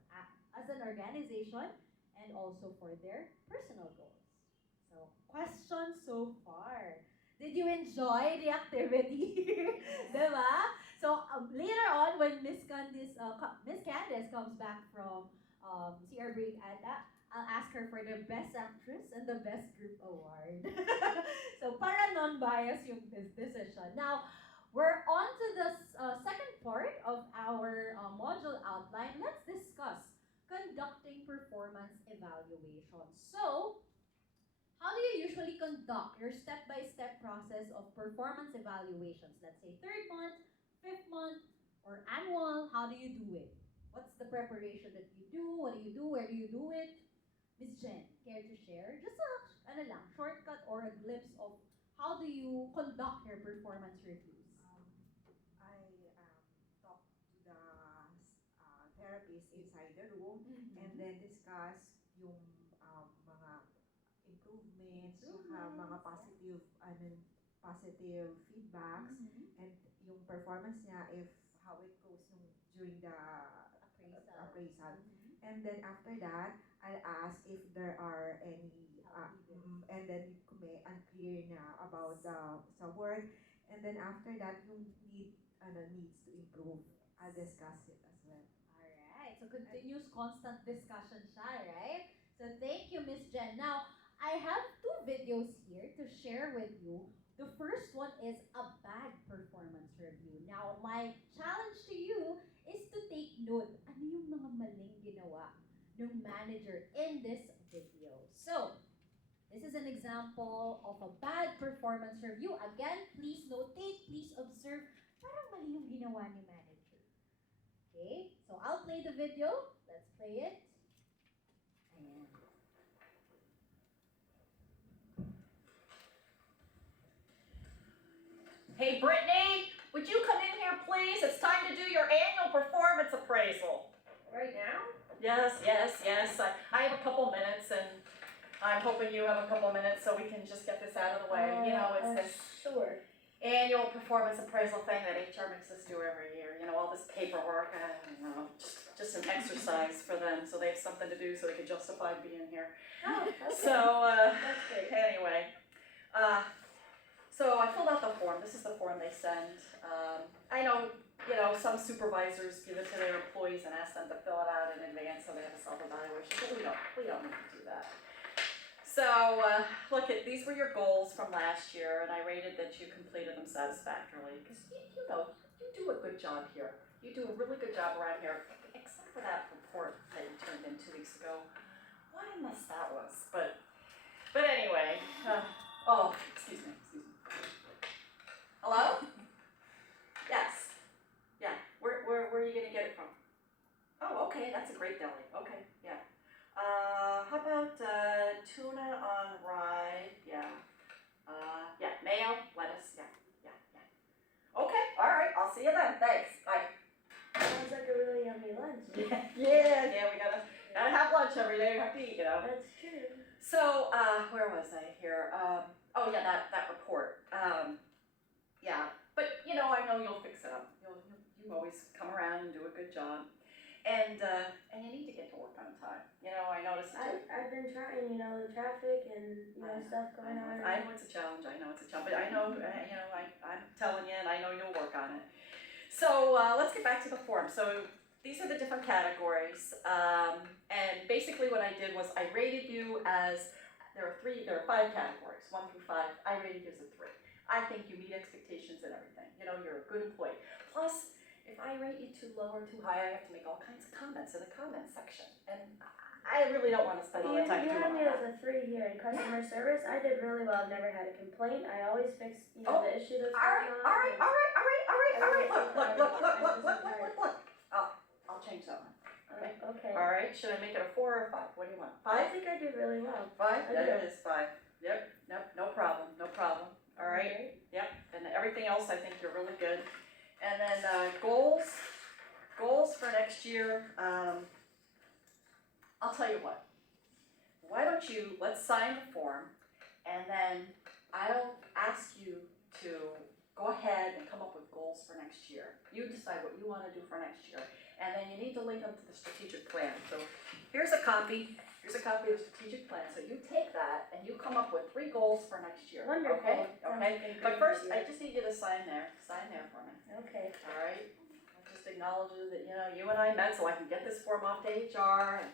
as an organization and also for their personal goals. So, questions so far. Did you enjoy the activity? Diba? So, later on, when Miss Candice comes back from CR break, I'll ask her for the Best Actress and the Best Group Award. So, para non-bias yung decision. Now, we're on to the second part of our module outline. Let's discuss conducting performance evaluation. So, how do you usually conduct your step-by-step process of performance evaluations? Let's say third month, fifth month, or annual. How do you do it? What's the preparation that you do? What do you do? Where do you do it? Miss Jen, care to share? Just a shortcut or a glimpse of how do you conduct your performance reviews? I talk to the therapist inside the room and then discuss yung mga improvements, saka mga positive feedbacks, and yung performance niya, if how it goes during the appraisal. And then after that, I'll ask if there are any, and then kung may unclear na about sa work. And then after that, yung needs to improve, I'll discuss it as well. Alright, so continuous constant discussion siya, right? So thank you, Miss Jen. Now, I have two videos here to share with you. The first one is a bad performance review. Now, my challenge to you is to take note. Ano yung mga maling ginawa ng manager in this video? So, this is an example of a bad performance review. Again, please notate, please observe. Parang mali yung ginawa ni manager. Okay? So, I'll play the video. Let's play it. Ayan. Hey Brittany, would you come in here please? It's time to do your annual performance appraisal. Right now? Yes. I have a couple minutes and I'm hoping you have a couple minutes so we can just get this out of the way. It's this Sure. annual performance appraisal thing that HR makes us do every year. All this paperwork, just just an exercise for them, so they have something to do, so they can justify being here. Oh, okay. So, That's great. anyway, so I filled out the form. This is the form they send. I know, some supervisors give it to their employees and ask them to fill it out in advance so they have a self-evaluation, but we don't need to do that. So, these were your goals from last year, and I rated that you completed them satisfactorily, because you do a good job here. You do a really good job around here, except for that report that you turned in 2 weeks ago. What a mess that was, but anyway, excuse me. Hello? Yes. Yeah, where are you gonna get it from? Oh, okay, that's a great deli, okay, yeah. How about, tuna on rye, yeah. Yeah, mayo, lettuce, yeah. Okay, alright, I'll see you then, thanks, bye. Sounds like a really yummy lunch. Yeah, we gotta have lunch every day, we have to eat, That's true. So, where was I here? That report. Yeah, but I know you'll fix it up. You always come around and do a good job, and you need to get to work on time. I noticed it. I've been trying, the traffic and stuff going on. I know it's a challenge. But I know, I'm telling you, and I know you'll work on it. So let's get back to the form. So these are the different categories, and basically what I did was I rated you as there are 5 categories, 1 through 5. I rated you as a 3. I think you meet expectations and everything. You're a good employee. Plus, if I rate you too low or too high, I have to make all kinds of comments in the comments section, and I really don't want to spend all the time You doing had all me that. as a 3 here in customer service. I did really well. I've never had a complaint. I always fix, the issue that's All right. going on. Look. I'll change that one. Okay. Okay. All right. Should I make it a 4 or a 5? What do you want? 5? I think I did really well. 5? I That do. is 5. Yep. No problem. All right. Yep. And everything else, I think you're really good. And then goals for next year. I'll tell you what. Why don't let's sign the form, and then I'll ask you to go ahead and come up with goals for next year. You decide what you want to do for next year, and then you need to link them to the strategic plan. So here's a copy of the strategic plan. So you take that and you come up with 3 goals for next year. Wonderful. Okay? Sounds Okay. like a But great first, I idea. just need you to sign there. Sign there for me. Okay. All right? I'll just acknowledge that you and I met so I can get this form off to HR and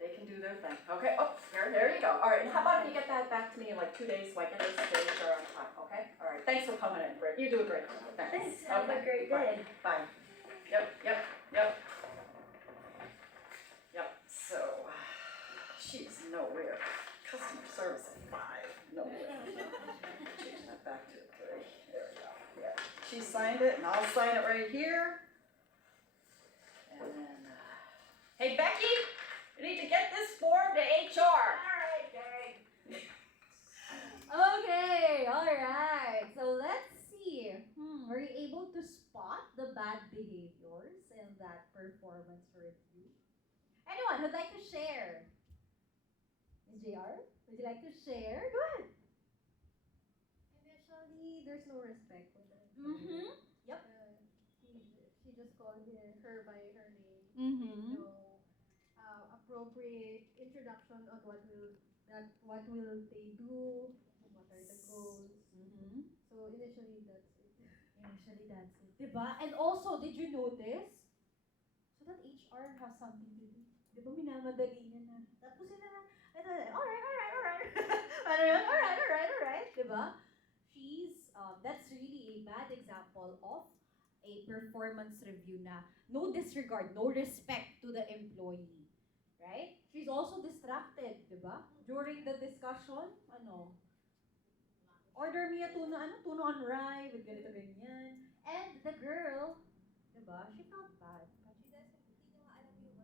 they can do their thing. Okay, there you go. All right, and how about if you get that back to me in like 2 days so I can get this to HR on time, okay? All right, thanks for coming in, Britt. You do a great job. Thanks. Have a great day. Bye. Yep. So, she's nowhere. Customer service at 5. Nowhere. Change that back to a 3. There we go. Yeah. She signed it, and I'll sign it right here. And then, hey, Becky, you need to get this form to HR. All right, Gary. Okay, alright. So let's see. Were you able to spot the bad behaviors in that performance review? Anyone who'd like to share? Ms. JR, would you like to share? Go ahead. Initially, there's no respect with it. Mm-hmm. Yep. She just called her by her name. Mm-hmm. No appropriate introduction on what will they do, what are the goals. Mm-hmm. So initially, that's it. Diba? And also, did you notice? So that HR has something to do. Diba minamadali niya na. Tapos sila na, alright. Diba? That's really a bad example of a performance review na no disregard, no respect to the employee. Right? She's also distracted, diba? During the discussion, order me a tuna on rye with ganito ganyan. And the girl, diba, she felt bad. Hindi niya alam yung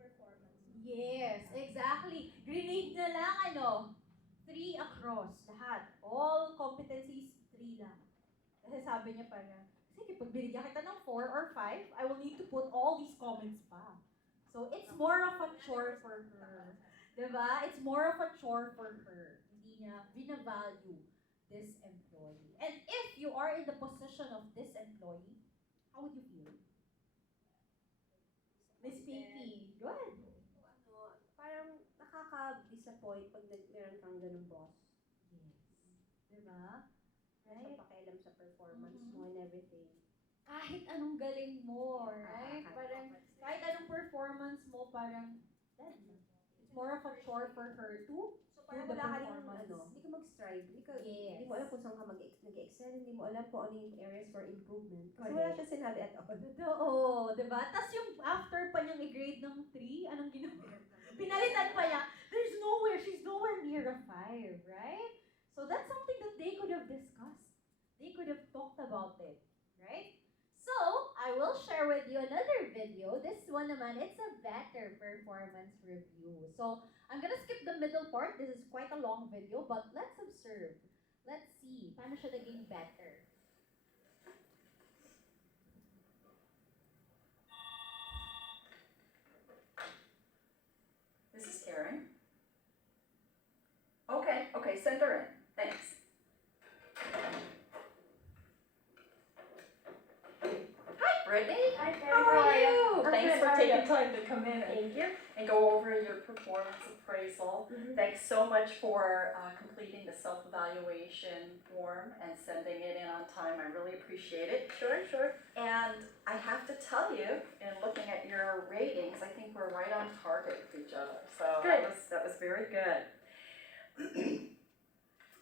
performance. Yes, exactly. Grenade na lang, 3 across, lahat. All competencies, 3 lang. Kasi sabi niya parang, sige, pag binigyan kita ng 4 or 5, I will need to put all these comments pa. So, it's more of a chore for her. Diba? It's more of a chore for her. Hindi niya binavalue this employee. And if you are in the position of this employee, how would you feel? disappoint pag meron kang ganung boss. Yes. Diba? Wala siyang pakialam sa performance mo and everything. Kahit anong galing mo, right? Parang, kahit anong performance mo, parang, it's more of a chore for her to So parang do the wala ka rin, performance. hindi ka mag-strive, Yes. hindi mo alam kung saan ka nag-excel, hindi mo alam kung ano yung areas for improvement. Kasi Correct. wala siya sinabi at all. Totoo, diba? Tapos yung after pa niyang i-grade ng 3, anong ginawa? Pinalitan pa niya. She's nowhere near a 5, right? So that's something that they could have discussed. They could have talked about it, right? So, I will share with you another video. This one naman, it's a better performance review. So, I'm gonna skip the middle part. This is quite a long video, but let's observe. Let's see, paano siya naging better. This is Karen. Okay, send her in. Thanks. Hi, Brittany. Hi, Karen. How are you? I'm Thanks good, for how are taking you? time to come in Thank you. and go over your performance appraisal. Mhm. Thanks so much for completing the self-evaluation form and sending it in on time. I really appreciate it. Sure. And I have to tell you, in looking at your ratings, I think we're right on target with each other. So Good. that was very good.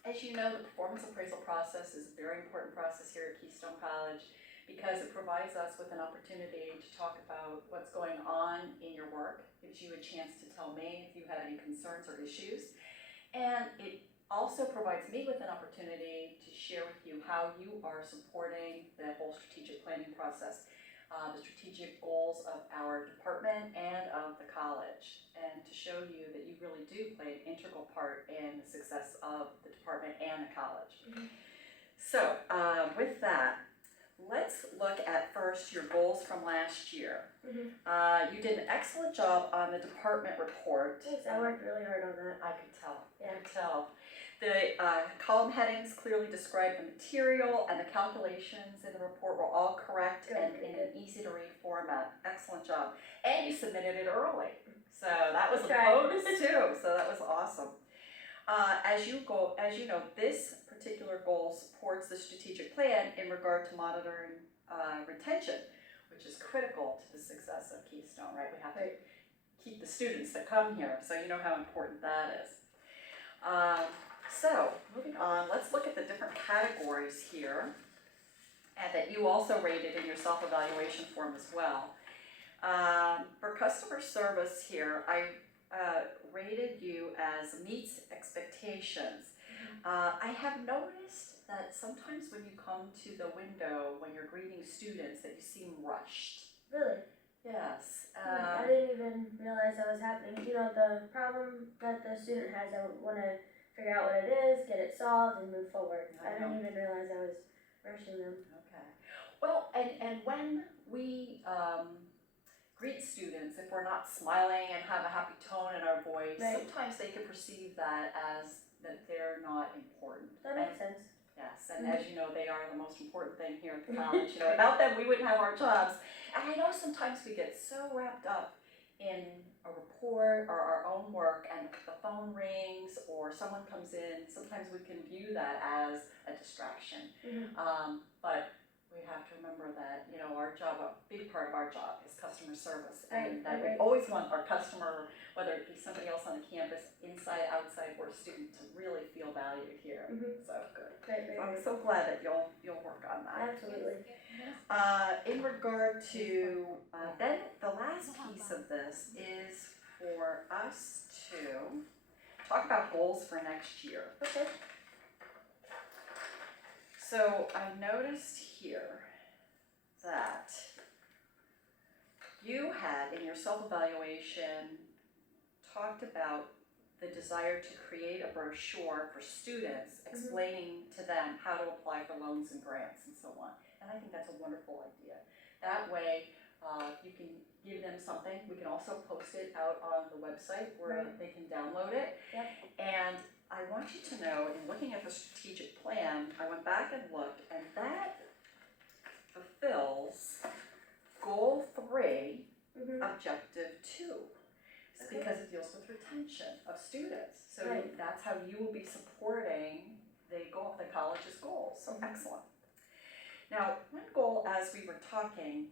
As you know, the performance appraisal process is a very important process here at Keystone College because it provides us with an opportunity to talk about what's going on in your work, gives you a chance to tell me if you have any concerns or issues, and it also provides me with an opportunity to share with you how you are supporting the whole strategic planning process, the strategic goals of our department and of the college, and to show you that you really do play an integral part in the success of the department and the college. Mhm. So, with that, let's look at first your goals from last year. Mhm. You did an excellent job on the department report. Thanks, I worked really hard on that. I could tell. Yeah. I could tell. The column headings clearly describe the material, and the calculations in the report were all correct Good, and good, in good. an easy to read format. Excellent job. And you submitted it early. So that was a Tried. bonus too. So that was awesome. As you know, this particular goal supports the strategic plan in regard to monitoring retention, which is critical to the success of Keystone, right? We have to keep the students that come here, so you know how important that is. So, moving on, let's look at the different categories here, and that you also rated in your self-evaluation form as well. For customer service here, I rated you as meets expectations. I have noticed that sometimes when you come to the window, when you're greeting students, that you seem rushed. Really? Yes. I didn't even realize that was happening. You know, the problem that the student has, I want to figure out what it is, get it solved, and move forward. I didn't even realize I was rushing them. Okay. Well, and when we greet students, if we're not smiling and have a happy tone in our voice, Right. sometimes they can perceive that as that they're not important. That makes sense. Yes, and as you know, they are the most important thing here at the college. You know, without them, we wouldn't have our jobs. And I know sometimes we get so wrapped up in a report or our own work, and the phone rings or someone comes in. Sometimes we can view that as a distraction. But we have to remember that, you know, our job, a big part of our job is customer service, and that we always want our customer, whether it be somebody else on the campus, inside, outside, or a student, to really feel valued here. So good. Right. I'm so glad that you'll work on that. Absolutely. In regard to then the last piece of this is for us to talk about goals for next year. Okay. So I noticed here that you had in your self-evaluation talked about the desire to create a brochure for students explaining to them how to apply for loans and grants and so on. And I think that's a wonderful idea. That way, you can give them something. We can also post it out on the website where they can download it. Yep. And I want you to know, in looking at the strategic plan, I went back and looked, and that fulfills goal 3, objective 2. because it deals with retention of students. So Right. that's how you will be supporting the college's goals. So excellent. Now, one goal as we were talking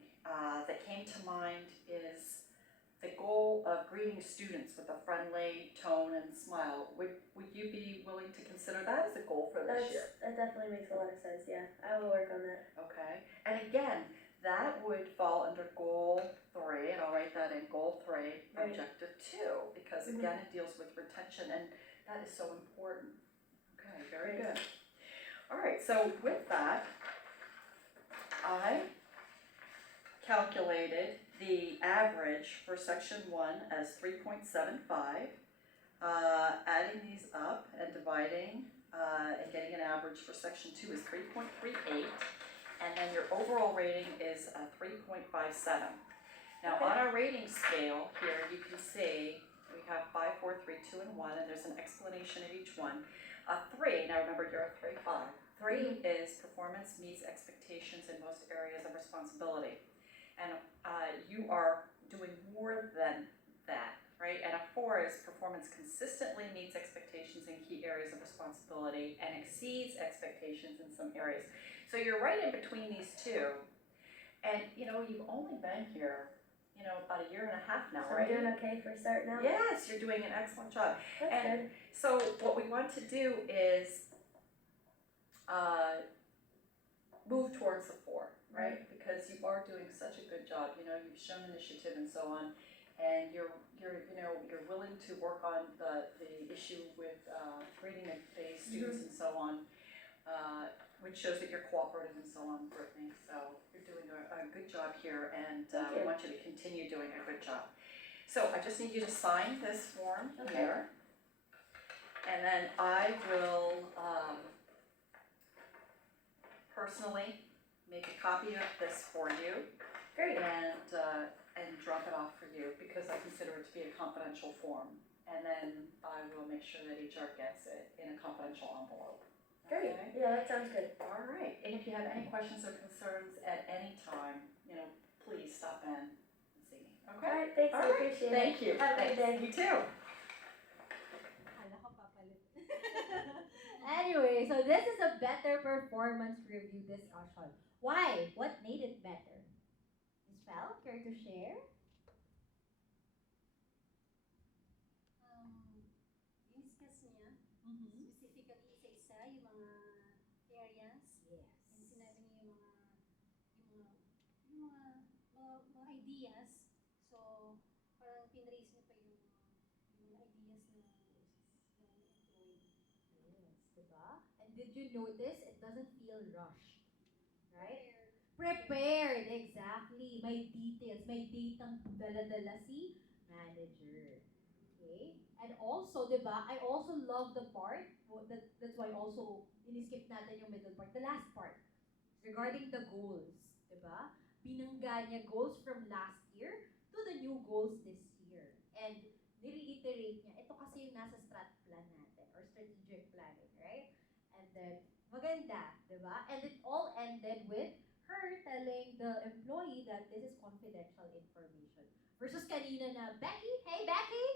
that came to mind is the goal of greeting students with a friendly tone and smile. Would you be willing to consider that as a goal for this year? That definitely makes a lot of sense, yeah. I will work on that. Okay. And again, that would fall under goal 3, and I'll write that in goal 3, Right. objective 2, because again, it deals with retention, and that is so important. Okay, very Great. good. All right, so with that, I calculated the average for section 1 as 3.75, adding these up and dividing and getting an average for section 2 is 3.38, and then your overall rating is 3.57. Now on our rating scale here, you can see we have 5, 4, 3, 2, and 1, and there's an explanation of each one. 3, now remember you're a 3, 5. 3 is performance meets expectations in most areas of responsibility. And you are doing more than that, right? And a 4 is performance consistently meets expectations in key areas of responsibility and exceeds expectations in some areas. So you're right in between these two. And you've only been here, about a year and a half now, So right? I'm doing okay for start now? Yes, you're doing an excellent job. That's And good. so what we want to do is move towards the 4, right? Because you are doing such a good job. You've shown initiative and so on, and you're willing to work on the issue with grading the students and so on, which shows that you're cooperative and so on, Brittany. So you're doing a good job here, and Thank we you. want you to continue doing a good job. So I just need you to sign this form here, and then I will personally make a copy of this for you. Great. And drop it off for you because I consider it to be a confidential form. And then I will make sure that HR gets it in a confidential envelope. Great. Okay? Yeah, that sounds good. All right. And if you have any questions or concerns at any time, please stop in and see me. Okay? All right, thanks. All I right. appreciate it. Thank you. Have a good day. You too. Kala ko papalit. Anyway, so this is a better performance review discussion. Why? What made it better? Ms. Fel, care to share? Discuss niya, specifically isa-isa, yung mga areas, Yes. and sinabi niya yung mga ideas. So, parang pinraise niya pa yung mga ideas ng employee. Yes, diba? And did you notice it doesn't feel rushed? Right? Prepared, exactly. May details, may datang dala-dala si manager. Okay? And also, diba, I also love the part, that's why also, in-skip natin yung middle part, the last part, regarding the goals. Diba? Binangga niya goals from last year to the new goals this year. And nireiterate niya, ito kasi yung nasa strat plan natin, or strategic planning, right? And then, maganda, diba? And it all ended with her telling the employee that this is confidential information. Versus kanina na, Becky, hey Becky!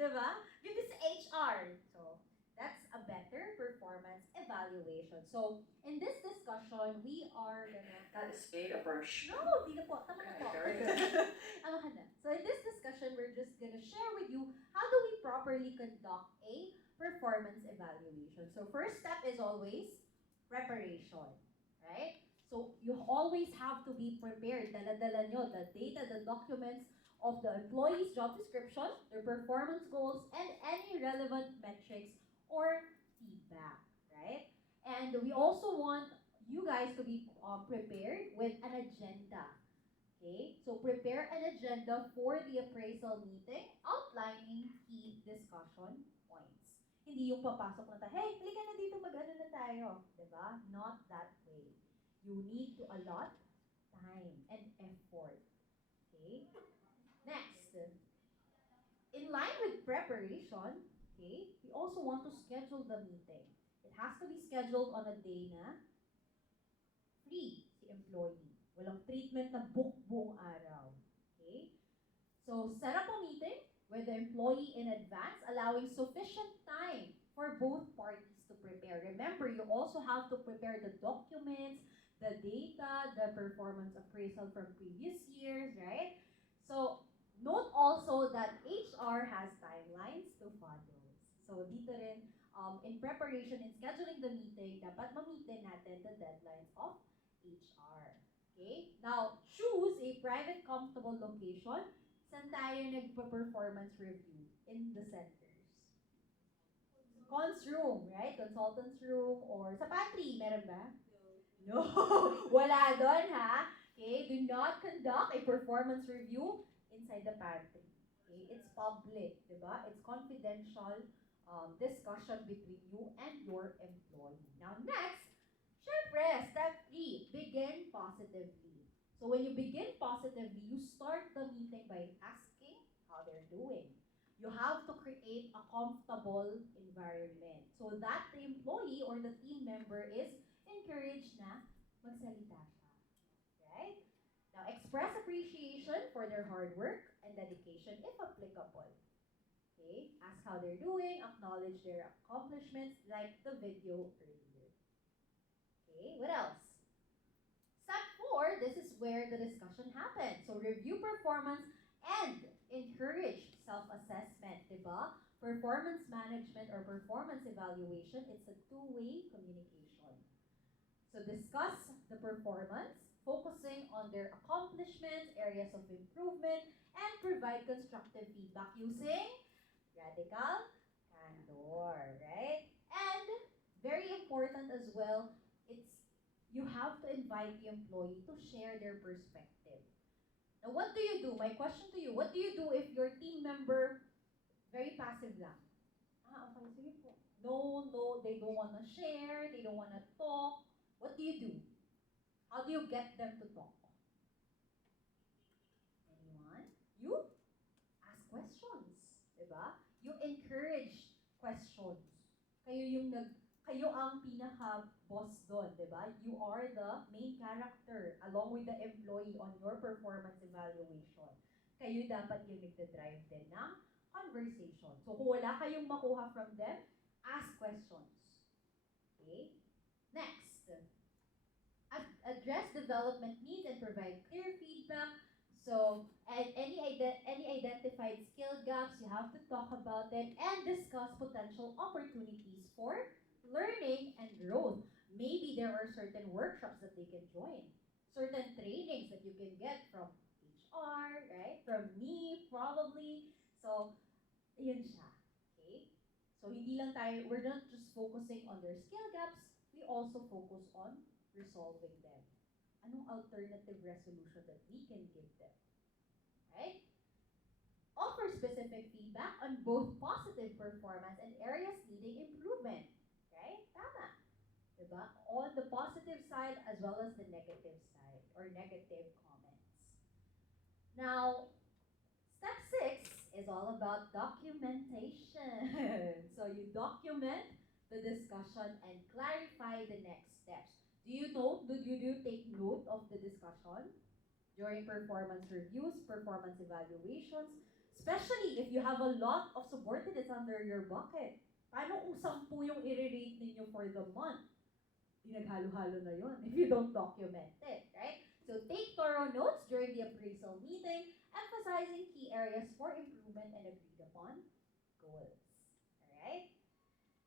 Diba? Yun is HR. So, that's a better performance evaluation. So, in this discussion, we are gonna... That is a brush. No, di na po. Tama na Okay, po. very good. Tama ka na. So, in this discussion, we're just gonna share with you how do we properly conduct a performance evaluation. So, first step is always preparation, right? So, you always have to be prepared. Dala-dala nyo the data, the documents of the employee's job description, their performance goals, and any relevant metrics or feedback, right? And we also want you guys to be prepared with an agenda. Okay? So prepare an agenda for the appraisal meeting outlining key discussion points. Hindi yung papasok na tayo, hey, halika na dito, mag-ano na tayo. Diba? Not that way. You need to allot time and effort. Okay? Next, in line with preparation, okay, we also want to schedule the meeting. It has to be scheduled on a day na free si employee. Walang treatment na book buong araw. Okay? So, set up a meeting with the employee in advance, allowing sufficient time for both parties to prepare. Remember, you also have to prepare the documents, the data, the performance appraisal from previous years, right? So, note also that HR has timelines to follow. So, dito rin, in preparation, in scheduling the meeting, dapat ma-meet din natin the deadlines of HR. Okay? Now, choose a private, comfortable location. Saan tayo nagpa-performance review? In the centers. Cons room, right? Consultant's room, or sa pantry, meron ba? No. Wala doon, ha? Okay? Do not conduct a performance review inside the pantry. Okay? It's public, diba? It's confidential discussion between you and your employee. Now, next, syempre, step 3, begin positively. So when you begin positively, you start the meeting by asking how they're doing. You have to create a comfortable environment so that the employee or the team member is encouraged na magsalita siya. Right? Now, express appreciation for their hard work and dedication if applicable. Okay? Ask how they're doing, acknowledge their accomplishments like the video earlier. Okay, what else? Step 4, this is where the discussion happens. So review performance and encourage self-assessment, diba? Performance management or performance evaluation, it's a two-way communication. So discuss the performance, focusing on their accomplishments, areas of improvement, and provide constructive feedback using radical candor, right? And very important as well, it's you have to invite the employee to share their perspective. Now, what do you do? My question to you, what do you do if your team member very passive lang? Okay, sige po. No, they don't want to share, they don't want to talk. What do you do? How do you get them to talk? Anyone? You ask questions, diba? You encourage questions. Kayo ang pinaka-boss doon, diba? You are the main character along with the employee on your performance evaluation. Kayo dapat yung nagda-drive din ng conversation. So kung wala kayong makuha from them, ask questions. Okay? Next. Address development needs and provide clear feedback. So, any identified skill gaps, you have to talk about it and discuss potential opportunities for learning and growth. Maybe there are certain workshops that they can join, certain trainings that you can get from HR, right? From me, probably. So, yun siya. Okay? So, hindi lang tayo, we're not just focusing on their skill gaps, we also focus on resolving them. Anong alternative resolution that we can give them? Right? Offer specific feedback on both positive performance and areas needing improvement. Okay? Tama. Diba? On the positive side as well as the negative side or negative comments. Now, step 6 is all about documentation. So you document the discussion and clarify the next steps. Do you take note of the discussion during performance reviews, performance evaluations, especially if you have a lot of subordinates under your bucket? Paano kung 10 yung i-rate ninyo for the month? Pinaghalo-halo na yun if you don't document it, right? So take thorough notes during the appraisal meeting, emphasizing key areas for improvement and agreed upon goals. Alright?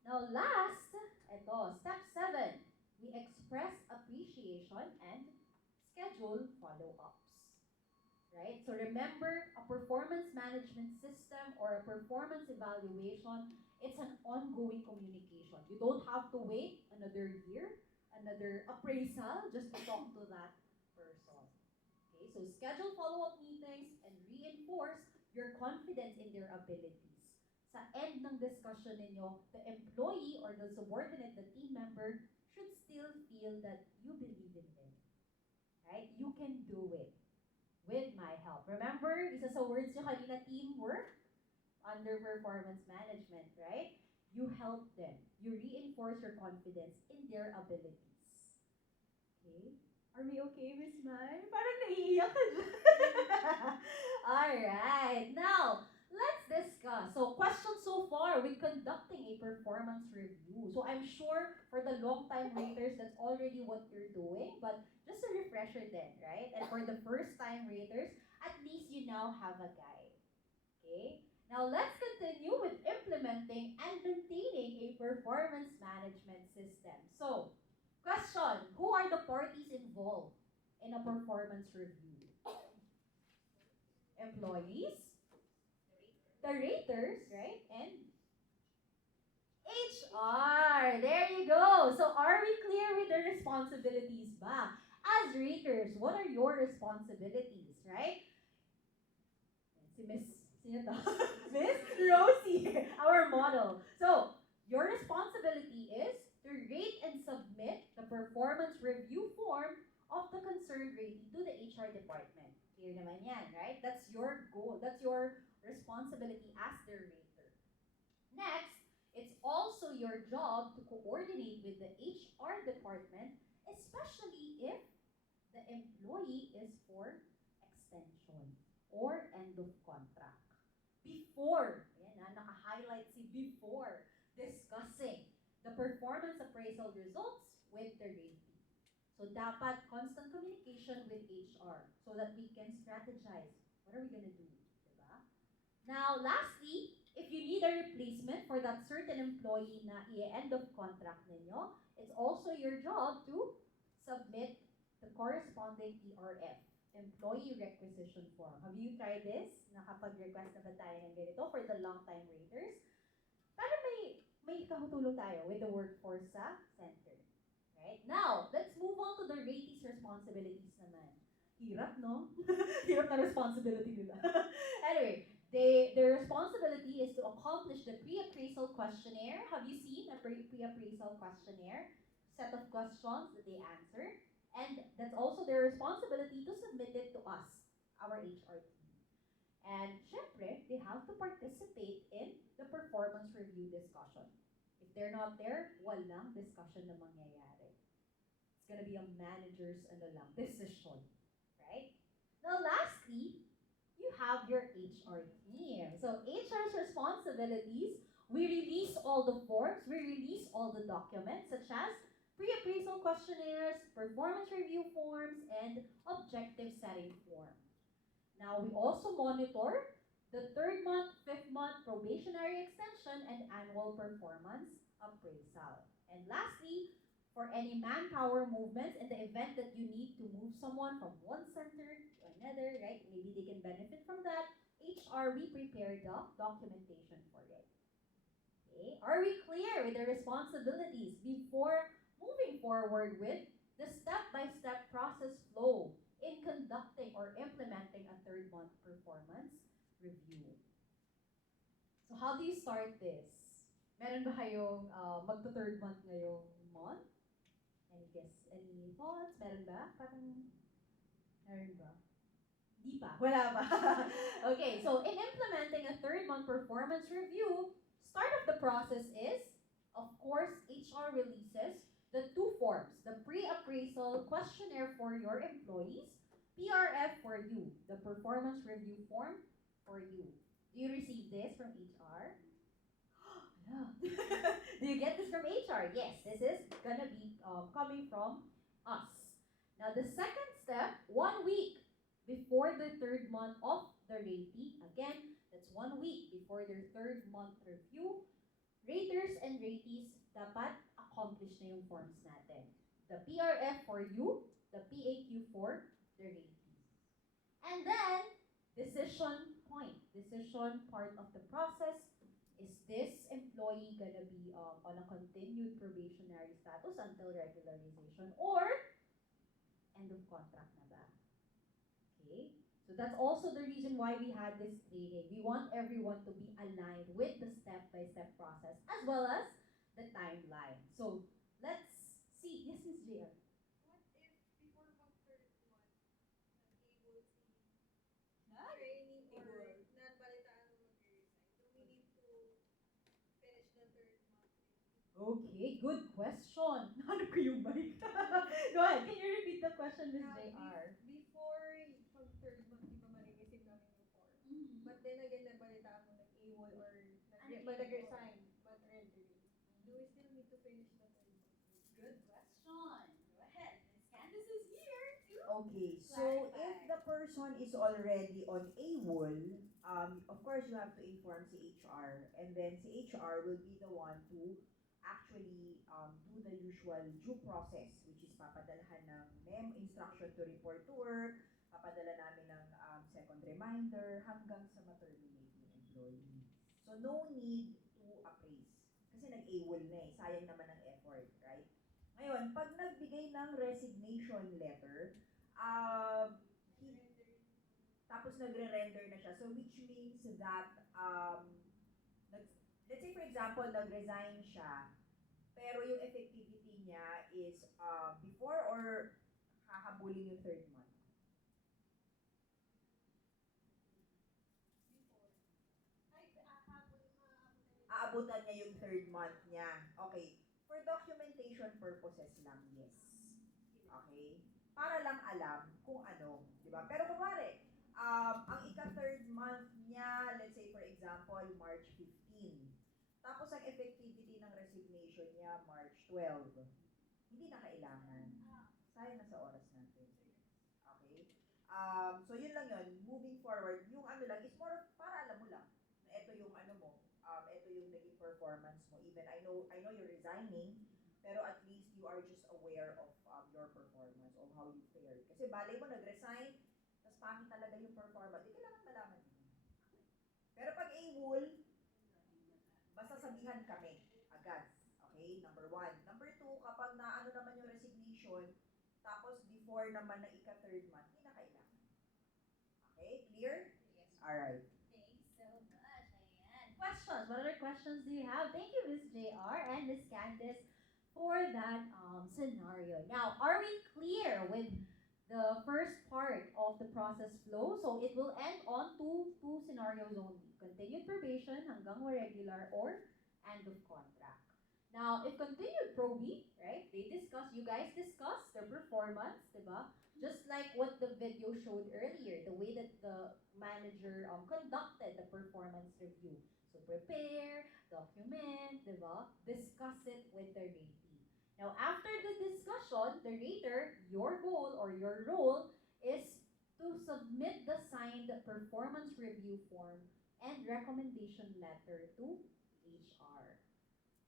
Now last, step 7. We express appreciation and schedule follow-ups. Right? So remember, a performance management system or a performance evaluation, it's an ongoing communication. You don't have to wait another year, another appraisal just to talk to that person. Okay? So schedule follow-up meetings and reinforce your confidence in their abilities. Sa end ng discussion ninyo, the employee or the subordinate, the team member, should still feel that you believe in them. Right? You can do it with my help. Remember, isa sa words nyo kanina, teamwork, under performance management, right? You help them. You reinforce your confidence in their abilities. Okay? Are we okay, Miss Mai? Parang naiiyak ka dyan. Alright. Now, let's conducting a performance review. So I'm sure for the long-time raters, that's already what you're doing, but just a refresher then, right? And for the first-time raters, at least you now have a guide. Okay? Now let's continue with implementing and maintaining a performance management system. So, question, who are the parties involved in a performance review? Employees, the raters, right? And HR. There you go. So are we clear with the responsibilities ba? As raters, what are your responsibilities, right? Si Miss, sino to? Miss Rosie, our model. So, your responsibility is to rate and submit the performance review form of the concerned ratee to the HR department. Clear naman yan, right? That's your goal. That's your responsibility as the rater. Next, it's also your job to coordinate with the HR department, especially if the employee is for extension or end of contract. Before, ayan na, naka-highlight si before, discussing the performance appraisal results with the ratee. So, dapat constant communication with HR so that we can strategize. What are we gonna do? Diba? Now, lastly, if you need a replacement for that certain employee na i-end of contract ninyo, it's also your job to submit the corresponding ERF, Employee Requisition Form. Have you tried this? Nakapag-request na ba tayo ng ganito for the long-time raters? Para may kahutulong tayo with the workforce sa center. Right? Now, let's move on to the ratees' responsibilities naman. Hirap, no? Hirap na responsibility nila. Anyway, their responsibility is to accomplish the pre-appraisal questionnaire. Have you seen a pre-appraisal questionnaire? Set of questions that they answer. And that's also their responsibility to submit it to us, our HR team. And syempre, they have to participate in the performance review discussion. If they're not there, walang discussion na mangyayari. It's gonna be a manager's decision, right? Now, lastly, you have your HR team. So HR's responsibilities, we release all the forms, we release all the documents such as pre-appraisal questionnaires, performance review forms, and objective setting form. Now, we also monitor the 3rd month, 5th month probationary extension and annual performance appraisal. And lastly, for any manpower movements in the event that you need to move someone from one center to another, right? Maybe they can benefit from that. HR, we prepare the documentation for it. Okay? Are we clear with the responsibilities before moving forward with the step-by-step process flow in conducting or implementing a 3rd month performance review? So how do you start this? Meron ba kayong magto-3rd month ngayong month? Any thoughts? Meron ba? Meron ba? Di pa. Wala pa. Okay, so in implementing a 3rd month performance review, start of the process is, of course, HR releases the 2 forms, the pre-appraisal questionnaire for your employees, PRF for you, the performance review form for you. Do you receive this from HR? Yeah. Do you get this from HR? Yes, this is gonna be coming from us. Now, the second step, 1 week before the 3rd month of the ratee, again, that's 1 week before their 3rd month review, raters and ratees dapat accomplish na yung forms natin. The PRF for you, the PAQ for the ratees. And then, decision point, decision part of the process. Is this employee gonna be on a continued probationary status until regularization or end of contract na ba? Okay? So that's also the reason why we had this training. We want everyone to be aligned with the step-by-step process as well as the timeline. So let's see. Yes, Ms. JR. What if before mag-3rd month, nag-able si trainee or nabalitaan mo mag-resign? Do we need to finish the 3rd month? Okay, good question. Hanap ko yung mic. Go ahead. Can you repeat the question, Ms. JR? Before pag 3rd month, di ba marireceive namin yung form? But then again, nabalitaan mo nag-AWOL or nag-resign. But finish the 3 months. Good question. Go ahead. Miss Candice is here to Okay, so clarify. if the person is already on AWOL, of course you have to inform si HR, and then si HR will be the one to actually do the usual due process, which is papadalhan ng instruction to report to work, papadala namin ng second reminder hanggang sa ma-terminate yung employee. So no need to appraise. Kasi nag-AWOL na eh, sayang naman ang effort, right? Ngayon, pag nagbigay ng resignation letter, tapos nagre-render na siya. So which means that, let's say for example, nag-resign siya, pero yung effectivity niya is before or hahabulin yung 3rd month? Aabutan niya yung 3rd month niya. Okay. For documentation purposes lang, yes. Okay? Para lang alam kung ano, di ba? Pero kunwari, ang ika-3rd month niya, let's say for example, March 15. Tapos ang effectivity ng resignation niya, March 12. Hindi na kailangan. Sayang na sa oras natin. Okay? So yun lang yun. Moving forward, yung ano lang, is more of, para alam mo lang, na ito yung ano mo, ito yung naging performance mo. Even I know you're resigning, pero at least you are just aware of your performance, of how you fared. Kasi balay mo nag-resign, tapos pangit talaga yung performance, di kailangan malaman yun. Pero pag AWOL, basta sabihan kami agad. Okay? Number 1. Number 2, kapag naano naman yung resignation, tapos before naman na ika-3rd month, hindi na kailangan. Okay? Clear? Yes. Alright. Thanks so much. Ayan. Questions? What other questions do you have? Thank you, Miss JR and Miss Candice, for that scenario. Now, are we clear with the first part of the process flow? So it will end on two scenarios only. Continued probation hanggang regular or end of contract. Now, if continued probie, right, you guys discuss their performance, diba? Just like what the video showed earlier, the way that the manager conducted the performance review. So prepare, document, diba? Discuss it with the ratee. Now, after the discussion, the rater, your goal or your role is to submit the signed performance review form and recommendation letter to HR.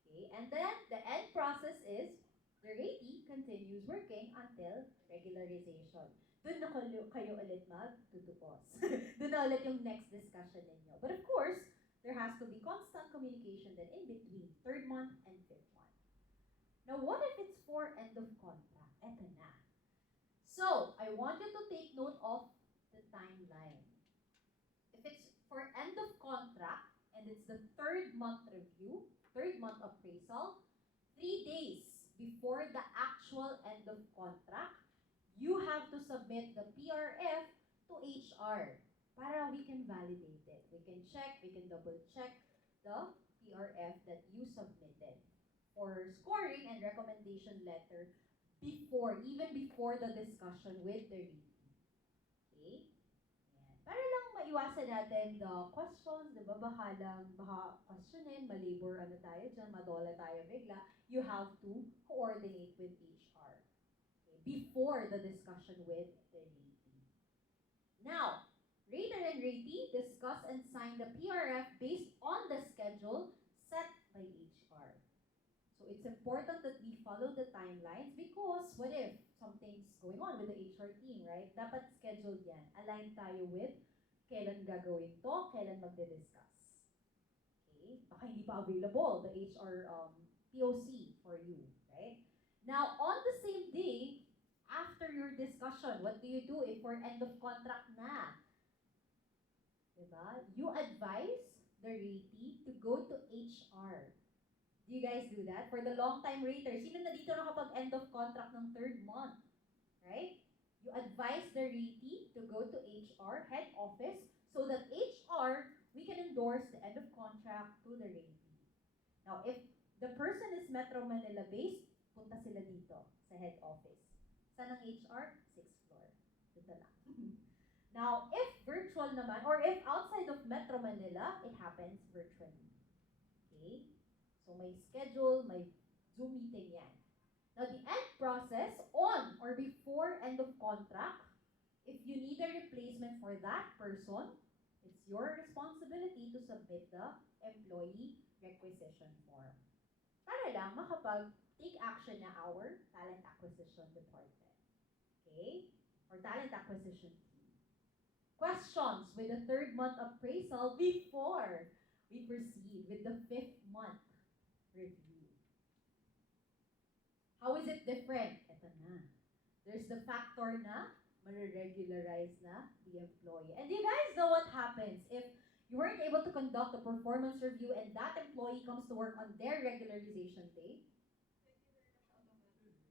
Okay, and then the end process is the ratee continues working until regularization. Doon na kayo ulit magtutupos. Doon na ulit yung next discussion ninyo. But of course, there has to be constant communication then in between 3rd month and 5th month. Now, what if it's for end of contract? Eto na. So, I want you to take note of the timeline. If it's for end of contract and it's the 3rd month review, 3rd month appraisal, 3 days before the actual end of contract, you have to submit the PRF to HR para we can validate it. We can check, we can double check the PRF that you submitted for scoring and recommendation letter even before the discussion with the ratee. Okay? Para lang maiwasan natin the questions, di ba, baka questionin, malabor tayo dyan, madola tayo bigla, you have to coordinate with HR before the discussion with the ratee. Now, rater and ratee discuss and sign the PRF based on the schedule set by HR. So it's important that we follow the timelines because what if something's going on with the HR team, right? Dapat scheduled yan. Align tayo with kailan gagawin to, kailan magde-discuss. Okay? Baka hindi pa available, the HR POC for you, right? Now, on the same day, after your discussion, what do you do if for end of contract na? Diba? You advise the ratee to go to HR. Do you guys do that? For the long-time raters, sino na dito nakapag end of contract ng 3rd month? Right? You advise the ratee to go to HR, head office, so that HR, we can endorse the end of contract to the ratee. Now, if the person is Metro Manila based, punta sila dito sa head office. Saan ang HR? 6th floor. Dito lang. Now, if virtual naman, or if outside of Metro Manila, it happens virtually. Okay? So may schedule, may Zoom meeting yan. Now, the end process, on or before end of contract, if you need a replacement for that person, it's your responsibility to submit the employee requisition form. Para lang makapag-take action na our talent acquisition department. Okay? Or talent acquisition team. Questions with the 3rd month appraisal before we proceed with the 5th month review. How is it different? Ito na. There's the factor na regularize na the employee. And you guys know what happens if you weren't able to conduct a performance review and that employee comes to work on their regularization day?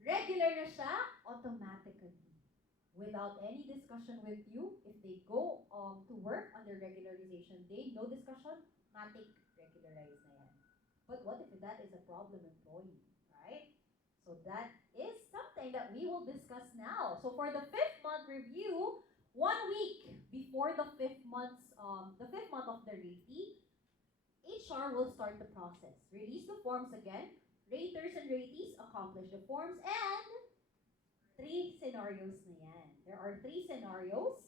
Regular na siya automatically. Without any discussion with you, if they go to work on their regularization day, no discussion, automatic regularize na yan. But what if that is a problem employee, right? So that is something that we will discuss now. So for the 5th month review, 1 week before the 5th month of the ratee, HR will start the process. Release the forms again. Raters and ratees accomplish the forms, and 3 scenarios na yan. There are 3 scenarios.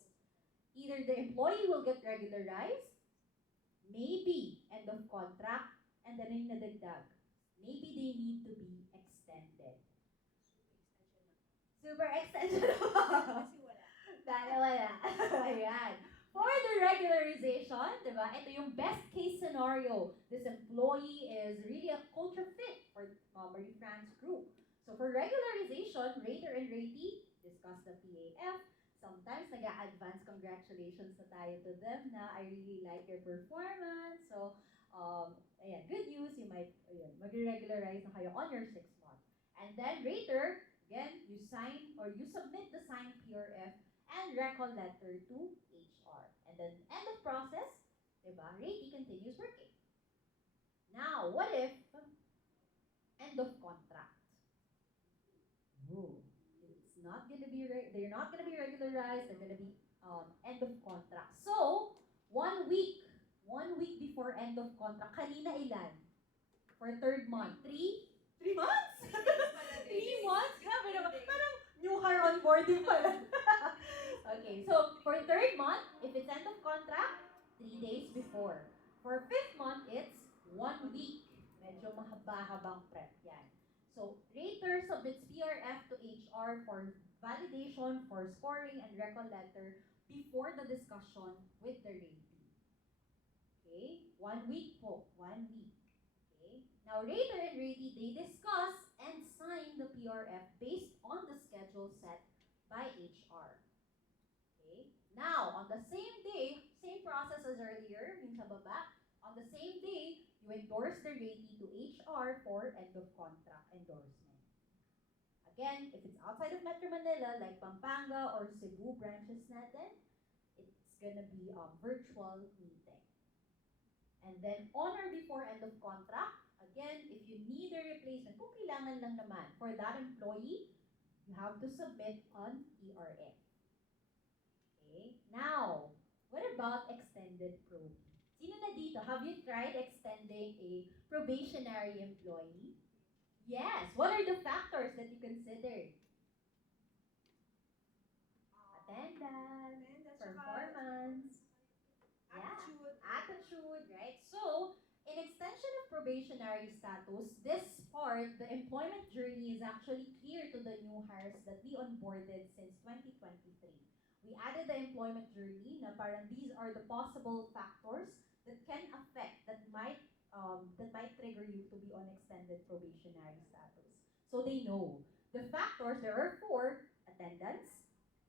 Either the employee will get regularized, maybe end of contract, and then yung nadagdag, maybe they need to be extended. Super extension. Kasi wala. Dahil wala. Ayan. For the regularization, diba, ito yung best case scenario. This employee is really a culture fit for Marie France Group. So for regularization, rater and ratee, discuss the PAF. Sometimes nag-a-advance congratulations na tayo to them na I really like your performance. So, ayan, good news, you might mag-regularize na kayo on your 6th month. And then rater, again, you sign or you submit the signed PRF and record letter to HR. And then end of process, diba, ratee continues working. Now, what if end of contract? Ooh. It's not gonna be they're not gonna be regularized. They're gonna be end of contract. So 1 week before end of contract. Kanina ilan? For 3rd month, 3 months. 3 months. Grabe naman. Parang new hire onboarding pala. Okay, so for 3rd month, if it's end of contract, 3 days before. For 5th month, it's 1 week. Medyo mahaba-habang prep yan. So, rater submits PRF to HR for validation, for scoring, and record letter before the discussion with the ratee. Okay? 1 week po. 1 week. Okay? Now, rater and ratee, they discuss and sign the PRF based on the schedule set by HR. Okay? Now, on the same day, same process as earlier, yung sa baba, on the same day, you endorse the ratee to HR for end of contract endorsement. Again, if it's outside of Metro Manila, like Pampanga or Cebu branches natin, it's gonna be a virtual meeting. And then on or before end of contract, again, if you need a replacement, kung kailangan lang naman for that employee, you have to submit on PRF. Okay? Now, what about extended probing? Sino na dito? Have you tried extending a probationary employee? Yes. What are the factors that you considered? Attendance, performance, attitude, right? So, in extension of probationary status, this part, the employment journey is actually clear to the new hires that we onboarded since 2023. We added the employment journey na parang these are the possible factors that can affect, that might trigger you to be on extended probationary status. So they know. The factors, there are 4: attendance,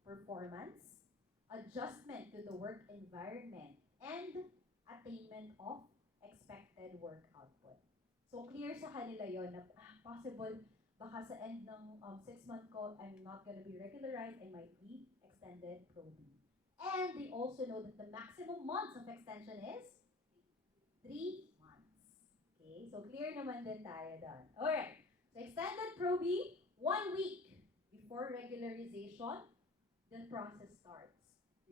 performance, adjustment to the work environment, and attainment of expected work output. So clear sa kanila yon na possible baka sa end ng 6-month ko, I'm not gonna be regularized, I might be extended probing. And they also know that the maximum months of extension is 3 months. Okay, so clear naman din tayo doon. Alright, so extended probing, 1 week before regularization, the process starts.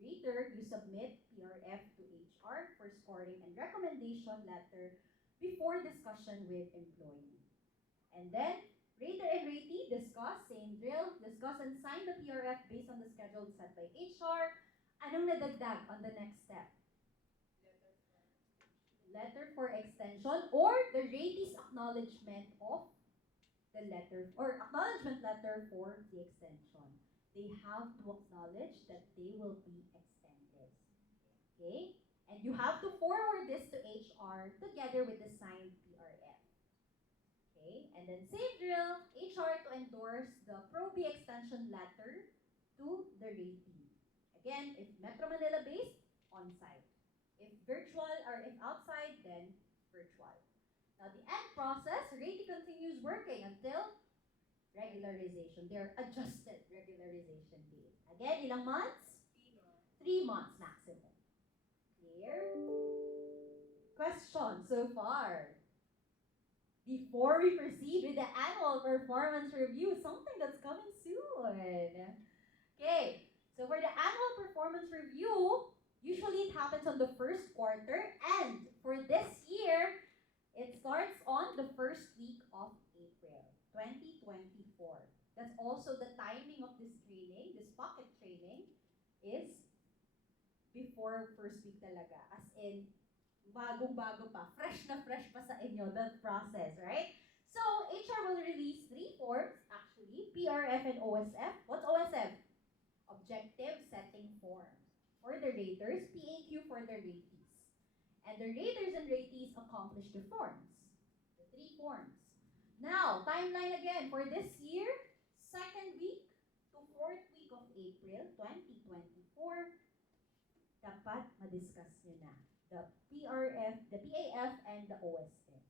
Later, you submit PRF to HR for scoring and recommendation letter before discussion with employee. And then, rater and ratee discuss, same drill, discuss and sign the PRF based on the schedule set by HR. Anong nadagdag on the next step? Letter for extension or the ratee's acknowledgement of the letter or acknowledgement letter for the extension. They have to acknowledge that they will be extended. Okay? And you have to forward this to HR together with the signed PRF. Okay? And then same drill, HR to endorse the Pro-B extension letter to the ratee. Again, if Metro Manila based, on-site. If virtual or if outside, then virtual. Now the end process, ratee continues working until regularization, their adjusted regularization date. Again, ilang months? 3 months maximum. Clear? Question so far. Before we proceed with the annual performance review, something that's coming soon. Okay, so for the annual performance review, usually it happens on the first quarter, and for this year, it starts on the first week of April 2024. That's also the timing of this training, this pocket training, is before first week talaga. As in, bagong-bago pa, fresh na fresh pa sa inyo, that process, right? So, HR will release 3 forms, actually, PRF and OSF. What's OSF? Objective Setting Form. For the raters, PAQ for the ratees. And the raters and ratees accomplish the forms, the 3 forms. Now, timeline again, for this year, 2nd week to 4th week of April 2024, dapat madiscuss nyo na the PRF, the PAF, and the OSF.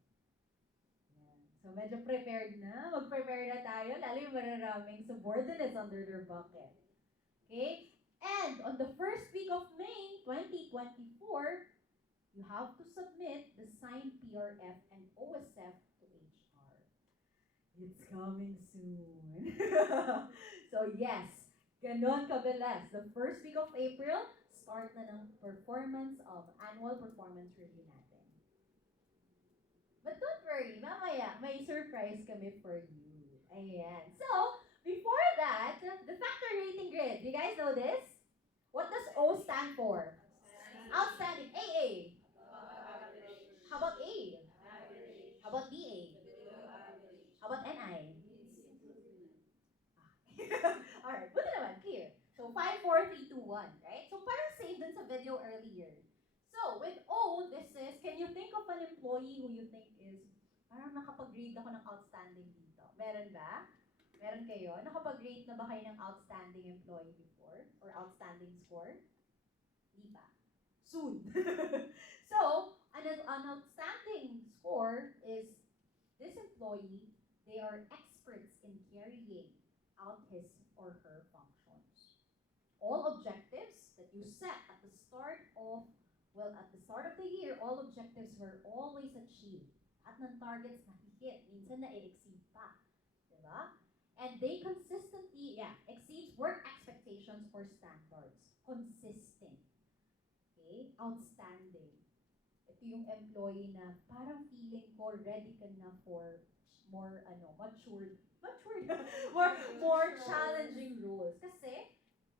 Yan. So, medyo prepared na. Mag-prepare na tayo, lalo yung mararaming subordinates under their bucket. Okay? And on the first week of May 2024, you have to submit the signed PRF and OSF to HR. It's coming soon. So yes, ganon kabilis. The first week of April, start na ng performance of annual performance review natin. But don't worry, mamaya, may surprise kami for you. Ayan. So, before that, the factor rating grid. Do you guys know this? What does O stand for? Outstanding. AA. How about A? How about DA? How about NI? Alright, buti naman, clear. So, 5, 4, 3, 2, 1, right? So, parang same dun sa video earlier. So, with O, this is, can you think of an employee who you think is, parang nakapag-grade ako ng outstanding dito? Meron ba? Meron kayo? Nakapag-grade na ba kayo ng outstanding employee before? Or outstanding score? Di ba? Soon. So, an outstanding score is this employee, they are experts in carrying out his or her functions. All objectives that you set at the start of, at the start of the year, all objectives were always achieved. At ng targets na-hit, minsan na-exceed pa. Diba? And they consistently, exceeds work expectations or standards. Consistent. Okay? Outstanding. Ito yung employee na parang feeling ko ready ka na for more matured more challenging roles. Kasi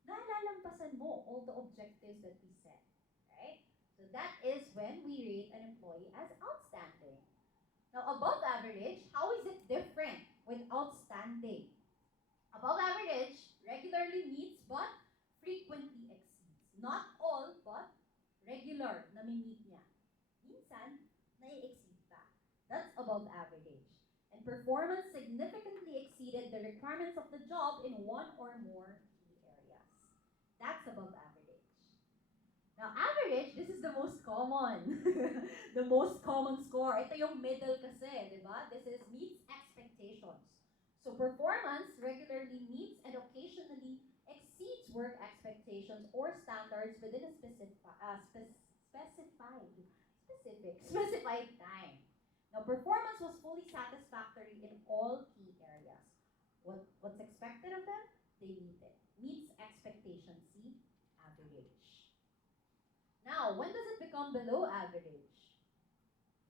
nalalampasan mo all the objectives that we set. Right? So that is when we rate an employee as outstanding. Now, above average, how is it different with outstanding? Above average regularly meets but frequently exceeds. Not all, but regular na meet niya. Minsan, nai-exceed pa. That's above average. And performance significantly exceeded the requirements of the job in one or more key areas. That's above average. Now, average, this is the most common. The most common score. Ito yung middle kasi, di ba? This is meets expectations. So, performance regularly meets and occasionally exceeds work expectations or standards within a specified time. Now, performance was fully satisfactory in all key areas. What's expected of them? They meet it. Meets expectations. See? Average. Now, when does it become below average?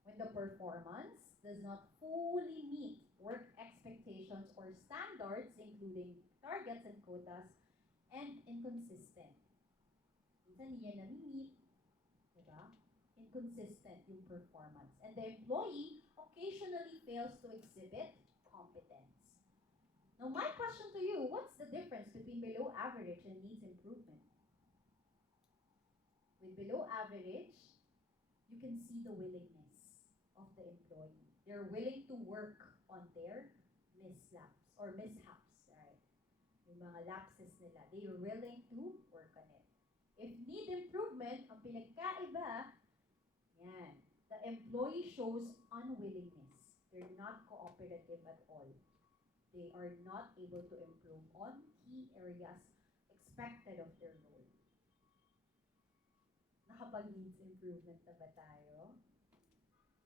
When the performance does not fully meet work expectations or standards, including targets and quotas, and inconsistent. Minsan hindi yan nami-meet, diba? Inconsistent yung performance. And the employee occasionally fails to exhibit competence. Now, my question to you, what's the difference between below average and needs improvement? With below average, you can see the willingness of the employee. They're willing to work on their mishaps, right? Yung mga lapses nila. They're willing to work on it. If need improvement, ang pinagkaiba, yan, the employee shows unwillingness. They're not cooperative at all. They are not able to improve on key areas expected of their role. Nakapag-needs improvement na ba tayo?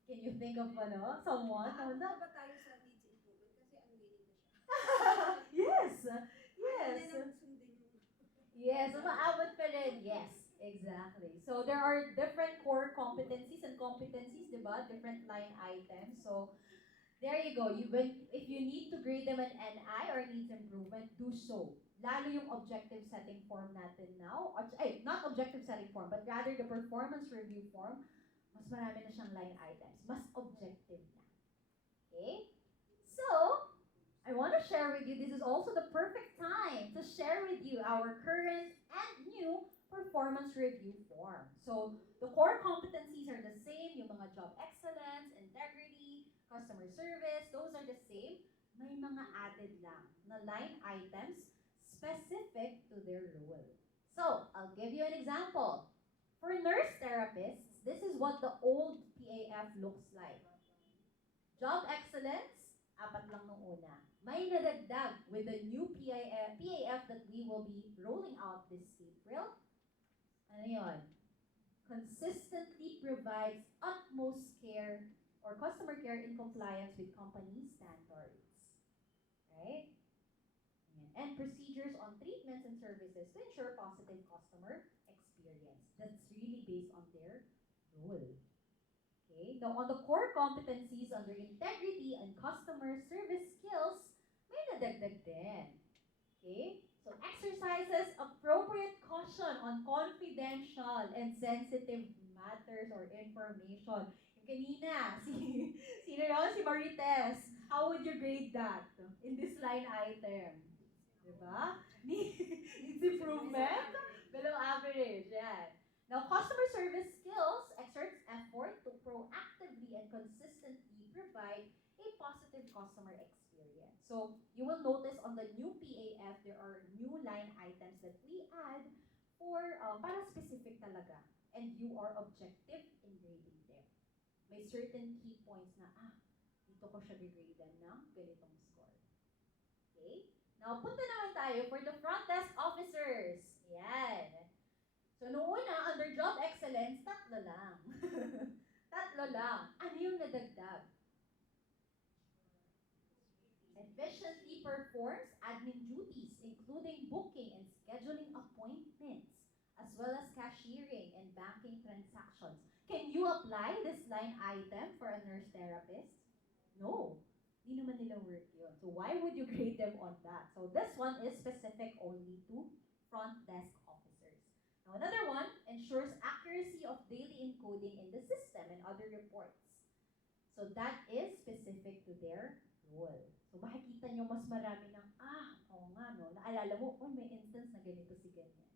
Can you think of someone? Ano ba tayo sa needs improvement? Kasi unwilling na siya. Yes! Hindi na sundin yung... Yes, umaabot pa rin. Yes, exactly. So there are different core competencies and competencies, diba? Different line items. So there you go. If you need to grade them an NI or needs improvement, do so. Lalo yung objective setting form natin now. Not objective setting form, but rather the performance review form. Mas marami na siyang line items. Mas objective na. Okay? So, I want to share with you, this is also the perfect time to share with you our current and new performance review form. So, the core competencies are the same, yung mga job excellence, integrity, customer service, those are the same. May mga added lang na line items specific to their role. So, I'll give you an example. For nurse therapists, this is what the old PAF looks like. Job excellence, 4 lang nung una. May nadagdag with the new PAF that we will be rolling out this April. Ano yun? Consistently provides utmost care or customer care in compliance with company standards. Right? And procedures on treatments and services to ensure positive customer experience. That's really based on their role. Okay? Now, on the core competencies under integrity and customer service skills, may nadagdag din. Okay? So, exercises appropriate caution on confidential and sensitive matters or information. Yung kanina, si Marites, how would you grade that in this line item? Diba? Needs improvement? Below average, yan. Now, customer service skills exerts effort to proactively and consistently provide a positive customer experience. So, you will notice on the new PAF, there are new line items that we add for para specific talaga. And you are objective in grading them. May certain key points na, dito ko siya gigradean ng ganitong score. Okay? Now, punta naman tayo for the front desk officers. Yan. So, noong una, under job excellence, 3 lang. 3 lang. Ano yung nadagdag? Efficiently performs admin duties, including booking and scheduling appointments, as well as cashiering and banking transactions. Can you apply this line item for a nurse therapist? No. Hindi naman nila work yun. So why would you grade them on that? So this one is specific only to front desk officers. Now another one ensures accuracy of daily encoding in the system and other reports. So that is specific to their role. So makikita nyo mas marami ng, oo nga no, naalala mo, may instance na ganito si ganyan.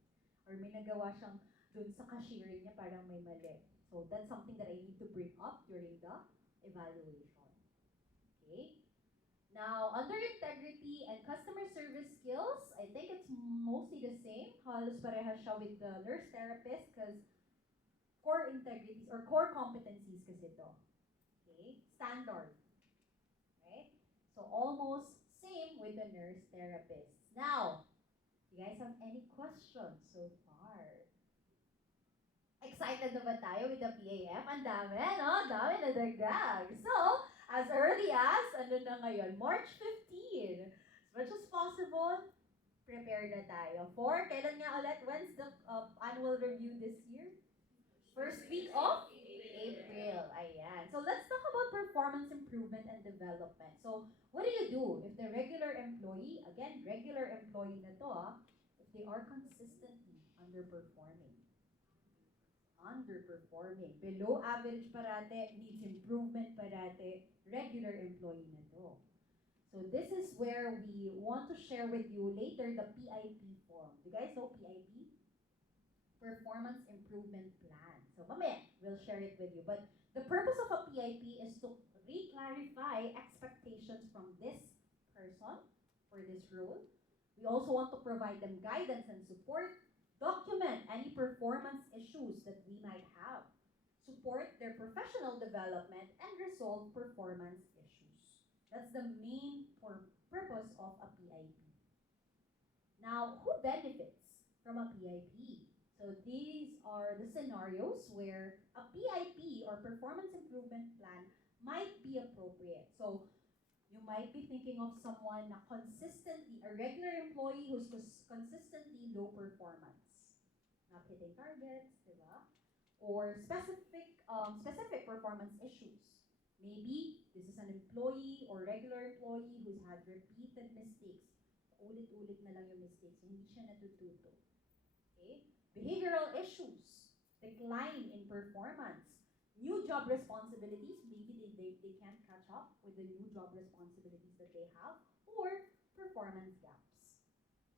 Or may nagawa siyang dun sa cashiering niya parang may mali. So that's something that I need to bring up during the evaluation. Okay. Now, under integrity and customer service skills, I think it's mostly the same. Halos parehas siya with the nurse therapist because core integrities or core competencies kasi ito. Okay. Standard. Right? So, almost same with the nurse therapists. Now, you guys have any questions so far? Excited na ba tayo with the PAF? Ang dami, no? Dami na dagdag. So, as early as, ngayon? March 15. As much as possible, prepare na tayo. For, kailan nga ulit? When's the annual review this year? First week of April. Ayan. So, let's talk about performance improvement. improvement and development. So, what do you do if the regular employee, again, regular employee na to, if they are consistently underperforming, below average parate, needs improvement parate, regular employee na to. So this is where we want to share with you later the PIP form. Do you guys know PIP? Performance Improvement Plan. So mamaya, we'll share it with you. But the purpose of a PIP is to re-clarify expectations from this person for this role. We also want to provide them guidance and support, document any performance issues that we might have, support their professional development, and resolve performance issues. That's the main purpose of a PIP. Now, who benefits from a PIP? So these are the scenarios where a PIP or performance improvement plan might be appropriate. So you might be thinking of someone na consistently, a regular employee who's consistently low performance, not hitting targets, diba? Or specific performance issues. Maybe this is an employee or regular employee who's had repeated mistakes. Ulit-ulit na lang yung mistakes, hindi siya natututo. Okay? Behavioral issues, decline in performance, new job responsibilities, maybe they can't catch up with the new job responsibilities that they have, or performance gaps.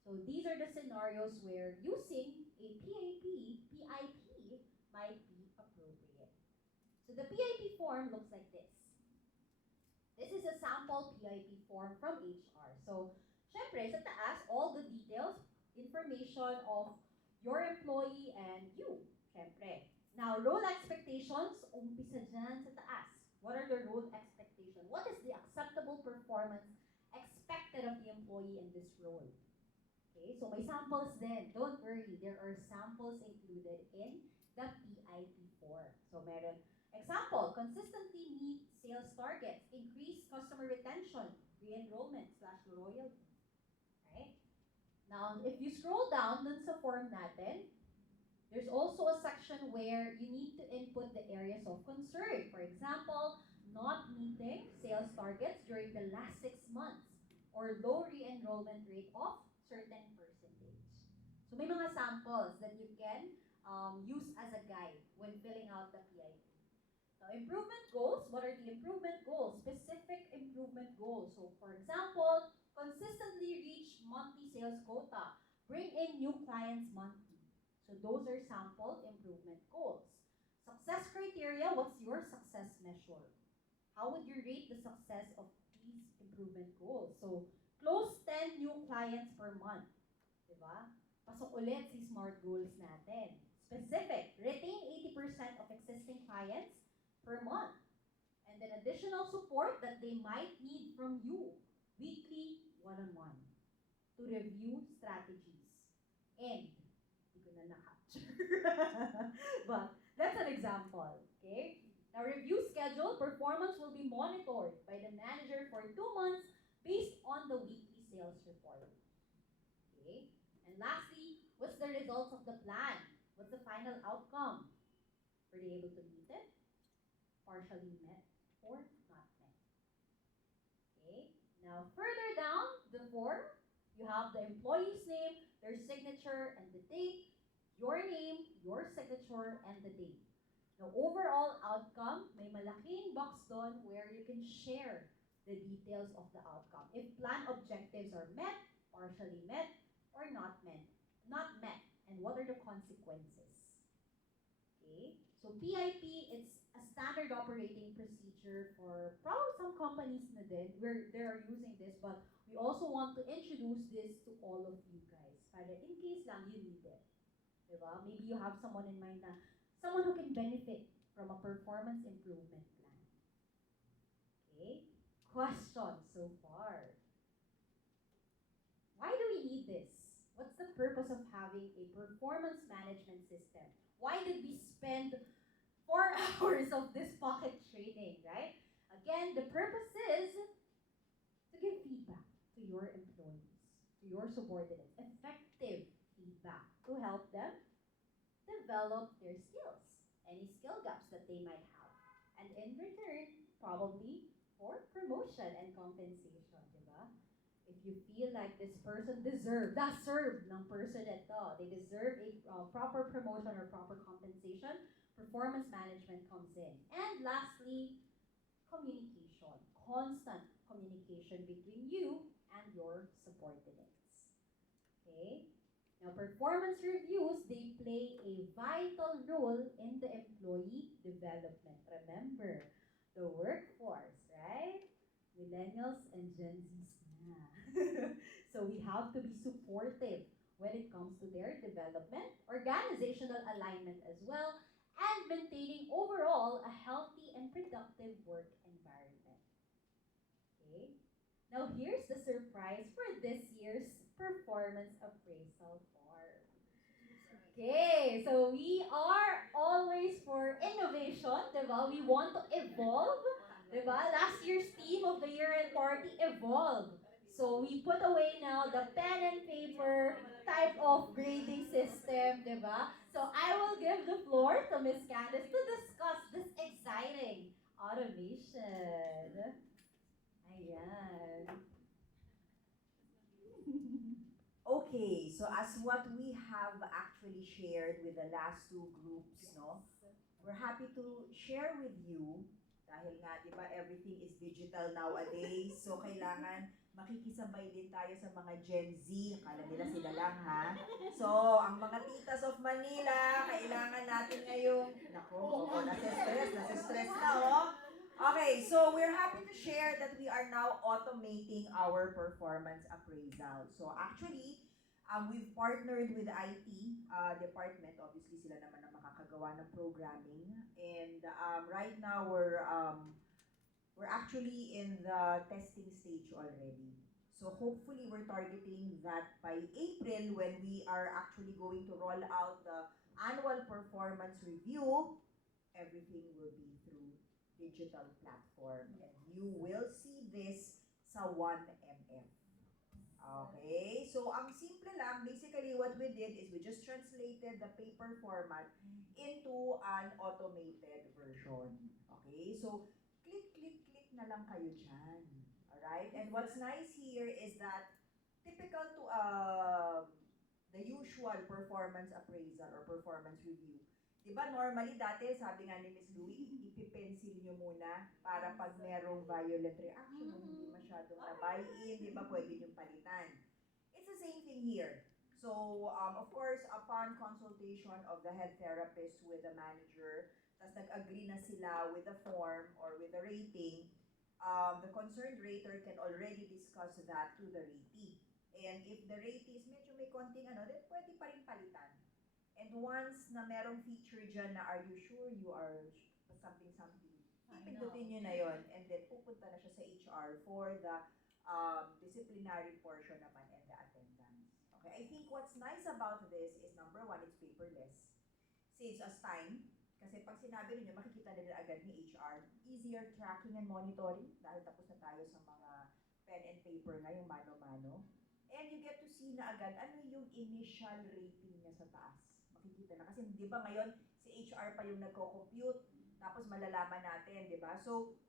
So these are the scenarios where using a PIP might be appropriate. So the PIP form looks like this. This is a sample PIP form from HR. So, syempre, sa taas, all the details, information of your employee and you, syempre. Now, role expectations, umpisa dyan sa taas. What are the role expectations? What is the acceptable performance expected of the employee in this role? Okay, so may samples din. Don't worry, there are samples included in the PIP form. So, meron example, consistently meet sales targets, increase customer retention, re-enrollment / loyalty. Right? Now, if you scroll down dun sa form natin, there's also a section where you need to input the areas of concern. For example, not meeting sales targets during the last 6 months or low re-enrollment rate of certain percentage. So may mga samples that you can use as a guide when filling out the PIP. Now, improvement goals, what are the improvement goals? Specific improvement goals. So, for example, consistently reach monthly sales quota, bring in new clients monthly. So, those are sample improvement goals. Success criteria, what's your success measure? How would you rate the success of these improvement goals? So, close 10 new clients per month. Diba? Pasok ulit si SMART goals natin. Specific, retain 80% of existing clients per month. And then additional support that they might need from you, weekly, one-on-one, to review strategies. And, hindi ko na na-capture. But, that's an example, okay? Now, review schedule, performance will be monitored by the manager for 2 months based on the weekly sales report. Okay? And lastly, what's the results of the plan? What's the final outcome? Were they able to meet it? Partially met or not met? Okay? Now, further down the form, you have the employee's name, their signature, and the date, your name, your signature, and the date. Now, overall outcome, may malaking box doon where you can share the details of the outcome. If plan objectives are met, partially met, or not met, and what are the consequences? Okay, so PIP, it's a standard operating procedure for probably some companies na din where they are using this, but we also want to introduce this to all of you guys, para in case lang you need it. Diba? Maybe you have someone in mind na someone who can benefit from a performance improvement plan. Okay? Questions so far? Why do we need this? What's the purpose of having a performance management system? Why did we spend 4 hours of this pocket training, right? Again, the purpose is to give feedback to your employees, to your subordinates, effective feedback to help them develop their skills, any skill gaps that they might have. And in return, probably for promotion and compensation, di ba? If you feel like this person deserve ng person ito, they deserve a proper promotion or proper compensation, performance management comes in. And lastly, communication, constant communication between you and your subordinates. Okay? Now, performance reviews, they play a vital role in the employee development. Remember, the workforce, right? Millennials and Gen Zs na. So we have to be supportive when it comes to their development, organizational alignment as well, and maintaining overall a healthy and productive work environment. Okay? Now here's the surprise for this year's performance appraisal form. Okay, so we are always for innovation, diba? We want to evolve, diba? Last year's theme of the year-end party, evolve. So we put away now the pen and paper type of grading system, diba? So I will give the floor to Miss Candice to discuss this exciting automation. Ayan. Okay, so as what we have actually shared with the last two groups, no, we're happy to share with you, dahil nga, di ba, everything is digital nowadays, so kailangan makikisabay din tayo sa mga Gen Z, akala nila sila lang, ha? So, ang mga titas of Manila, kailangan natin ngayong, nako, nasa-stress na, oh. Okay, so we're happy to share that we are now automating our performance appraisal. So actually, we've partnered with the IT department. Obviously, sila naman ang makakagawa ng programming. And right now, we're actually in the testing stage already. So hopefully, we're targeting that by April when we are actually going to roll out the annual performance review. Everything will be through digital platform, and you will see this sa 1MF. Okay, so ang simple lang, basically what we did is we just translated the paper format into an automated version. Okay, so click na lang kayo dyan. Alright, and what's nice here is that typical to the usual performance appraisal or performance review, diba normally dati, sabi nga ni Ms. Louie, ipipencil nyo muna para pag merong violent reaction, hindi masyadong na-buy-in, diba pwede nyo palitan. It's the same thing here. So, of course, upon consultation of the head therapist with the manager, tas nag-agree na sila with the form or with the rating, the concerned rater can already discuss that to the ratee. And if the ratee is medyo may konting then pwede pa rin palitan. And once na merong feature dyan na are you sure you are something, ipindutin nyo na yon, and then pupunta na siya sa HR for the disciplinary portion naman and the attendance. Okay, I think what's nice about this is number one, it's paperless. Saves us time. Kasi pag sinabi ninyo, makikita nila agad ni HR. Easier tracking and monitoring dahil tapos na tayo sa mga pen and paper na yung mano-mano. And you get to see na agad ano yung initial rating niya sa taas. Makikita na. Kasi di ba ngayon, si HR pa yung nagko-compute, tapos malalaman natin, di ba? So,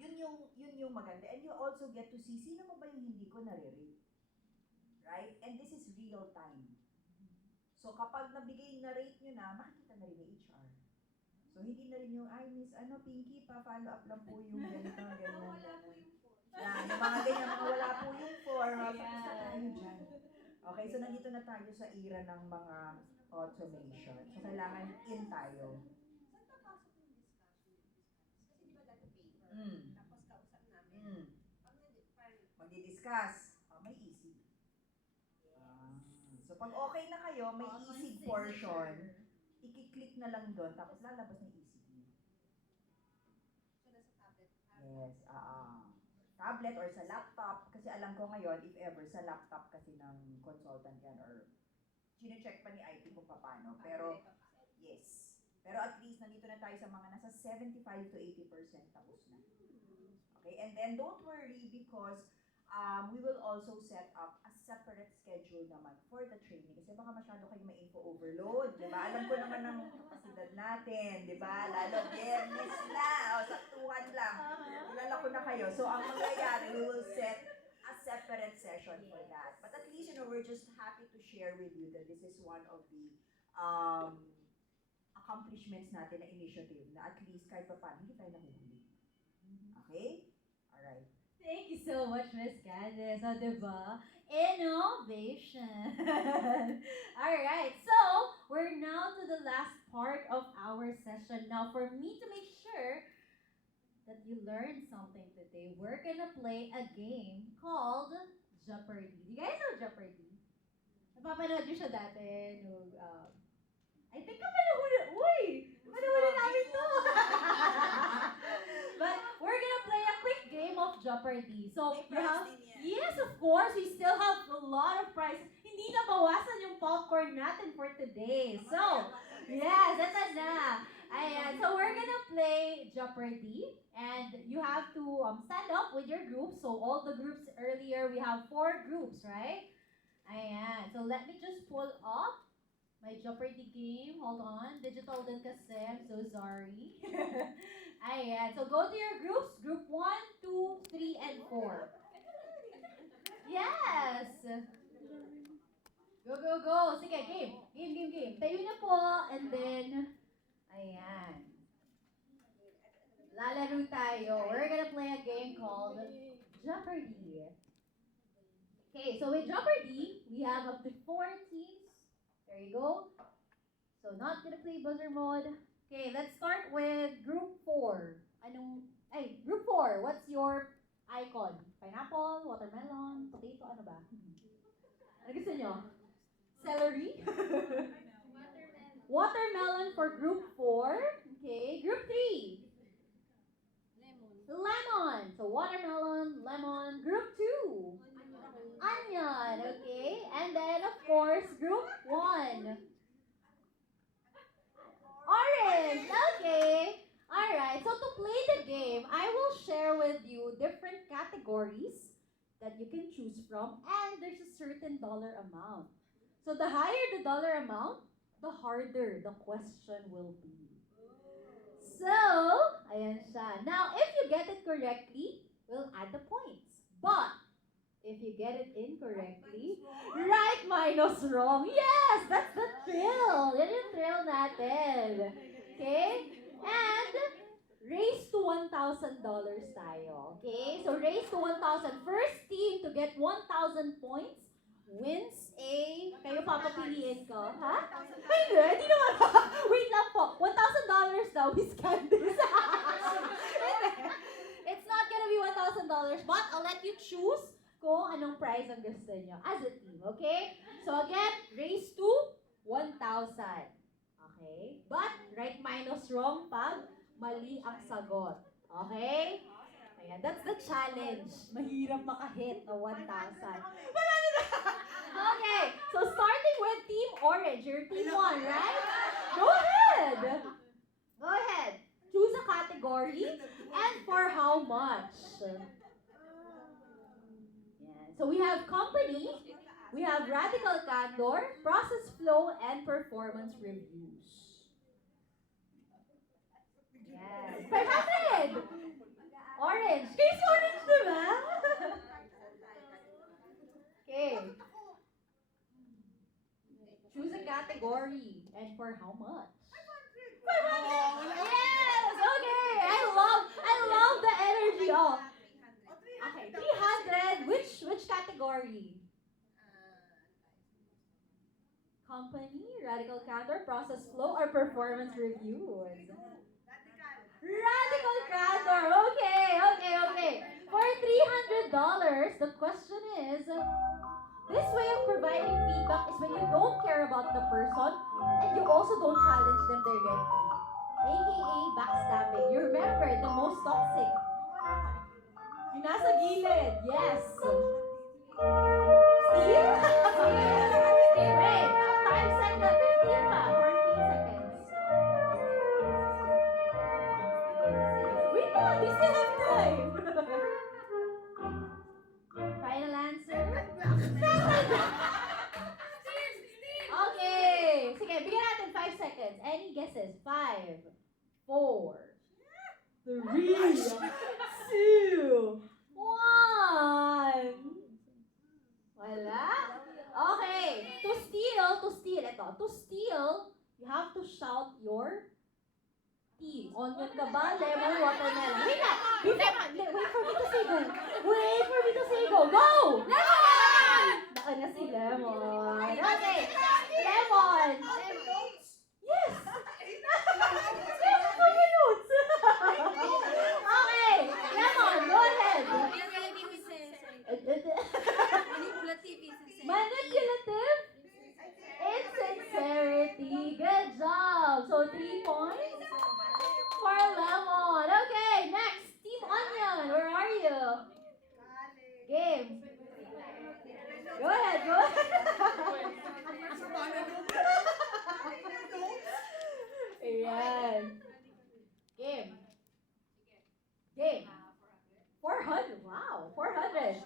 yun yung maganda. And you also get to see, sino mo ba yung hindi ko nare-rate? Right? And this is real time. So, kapag nabigay na rate nyo na, makikita na rin ni HR. So, hindi na rin yung, ay, Miss, Pinky, pa-follow up lang po yung ganito, ganyan. Wala po yung form. Yan, yung mga ganyan, mga wala po yung form. Tapos na tayo dyan. Okay, so nandito na tayo sa era ng mga automation. So, kailangan in tayo. Saan papasok yung discussion? Kasi di ba dati paper, tapos kausap namin. Pag Magdi-discuss, may easy. So, pag okay na kayo, may easy portion, i-click na lang doon, tapos lalabas na easy. So, nasa tablet. Yes, tablet or sa laptop, kasi alam ko ngayon, if ever, sa laptop kasi ng consultant yan, or chine-check pa ni IT kung paano. Pero, yes. Pero at least, nandito na tayo sa mga nasa 75 to 80% tapos na. Okay, and then don't worry because we will also set up a separate schedule naman for the training. Kasi baka masyado kayo ma-info overload, di ba? Alam ko naman ang kapasidad natin, di ba? Lalo, biyernes na, saktuhan lang. Kilala ko ko na kayo. So, ang mangyayari, we will set a separate session for that. But at least, we're just happy to share with you that this is one of the accomplishments natin na initiative na at least kahit pa paano, hindi tayo nahuhuli. Okay? Alright. Thank you so much, Miss Candice. O, diba? Innovation. Alright, so we're now to the last part of our session. Now, for me to make sure that you learned something today, we're gonna play a game called Jeopardy. Do you guys know Jeopardy? Napapanood niyo siya dati nung, I think panahuli namin to. But we're gonna play a quick game of Jeopardy. So, you have, yes, of course, we still have a lot of prizes. Hindi na bawasan yung popcorn natin for today. So, yes, that's na. Ayan, so we're gonna play Jeopardy. And you have to stand up with your group. So, all the groups earlier, we have 4 groups, right? Ayan, so let me just pull up my Jeopardy game. Hold on. Digital din kasi. I'm so sorry. Ayan. So, go to your groups. Group 1, 2, 3, and 4. Yes! Go, go, go. Sige, game. Game. Tayo na po. And then, ayan. Lalaro tayo. We're gonna play a game called Jeopardy. Okay, so with Jeopardy, we have up to 4 teams. There you go. So, not gonna play buzzer mode. Okay, let's start with group 4. Group 4, what's your icon? Pineapple, watermelon, potato, ano ba? Ano gusto nyo? Celery? Watermelon for group 4. Okay, group 3. Lemon. So, watermelon, lemon. Group 2. Onion, okay? And then, of course, group 1. Orange, okay. Alright, so to play the game, I will share with you different categories that you can choose from, and there's a certain dollar amount. So the higher the dollar amount, the harder the question will be. So, ayan siya. Now, if you get it correctly, we'll add the points. But, if you get it incorrectly, right minus wrong. Yes, that's the thrill. Yan yung thrill natin. Okay? And raise to $1,000 tayo. Okay? So raise to 1,000. First team to get 1,000 points wins a... Kayo papapiliin ko, ha? Hindi naman. Wait lang po. $1,000 daw, Miss Candice. It's not gonna be $1,000, but I'll let you choose kung anong prize ang gusto nyo as a team, okay? So again, raise to 1,000. Okay? But, right minus wrong pag mali ang sagot. Okay? Ayan, that's the challenge. Mahirap makahit na 1,000. Okay, so starting with Team Orange, you're Team 1, right? Go ahead! Go ahead. Choose a category and for how much. So we have company, we have radical candor, process flow, and performance reviews. Yes. 500! Orange. Case orange, diba? Okay. Choose a category and for how much? 500! Yes! Okay! I love the energy. Oh. Okay, 300. Which category? Company, radical candor, process flow, or performance reviews? Radical candor. Okay. For $300, the question is, this way of providing feedback is when you don't care about the person and you also don't challenge them directly. AKA backstabbing. You remember, the most toxic. Yung nasa gilid. Yes. Steal? Wait. 5 seconds. 15 pa. 14 seconds. Wait lang. We still have time. Final answer? Okay. Sige, bigyan natin 5 seconds. Any guesses? 5, 4, 3, 2, 1. Wala. Okay. To steal, ito. To steal, you have to shout your T. Onion ka ba? Lemon, watermelon. Wait lang. Wait for me to say go. Wait for me to say go. Go! Lemon! Baka na si Lemon. Okay. Lemon. Yes! Lemon for your notes. Okay. Lemon, go ahead. Manipulative? Insincerity. Good job. So 3 points for Lemon. Okay, next. Team Onion, where are you? Game. Go ahead, go ahead. Ayan. Game. Game. 400. Wow, 400.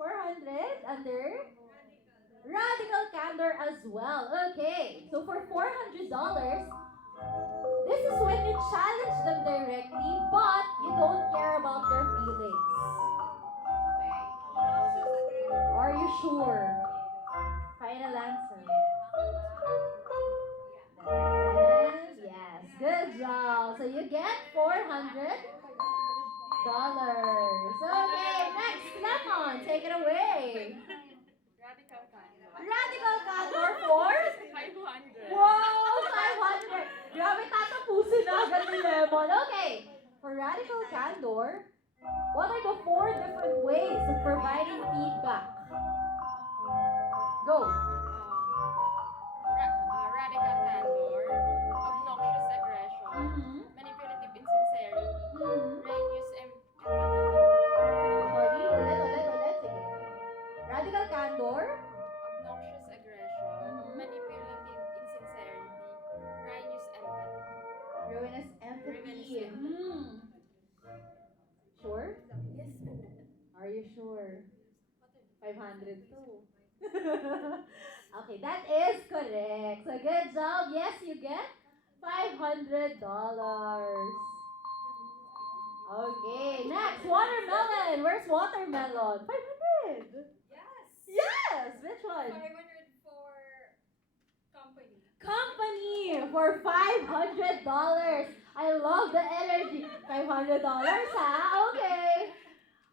400 under radical candor as well. Okay, so for $400, this is when you challenge them directly, but you don't care about their feelings. Are you sure? Final answer. Yes, good job. So you get $400. Okay, next, Lemon, take it away. Radical candor for 500. Wow, 500. Grabe, tatapusin na agad ni Lemon. Okay, for radical candor, what are the 4 different ways of providing feedback? Go. Radical candor, obnoxious aggression, manipulative insincerity, righteous empathy. Sorry, ulit. Sige. Radical candor, Obnoxious aggression, manipulative insincerity, righteous empathy. ruinous empathy. Sure? Yes. Are you sure? 500 too. Okay, that is correct. So good job. Yes, you get $500. Okay, next, watermelon. Where's watermelon? 500. Yes, which one? 500 for company. Company for $500. I love the energy. $500, ha? Okay.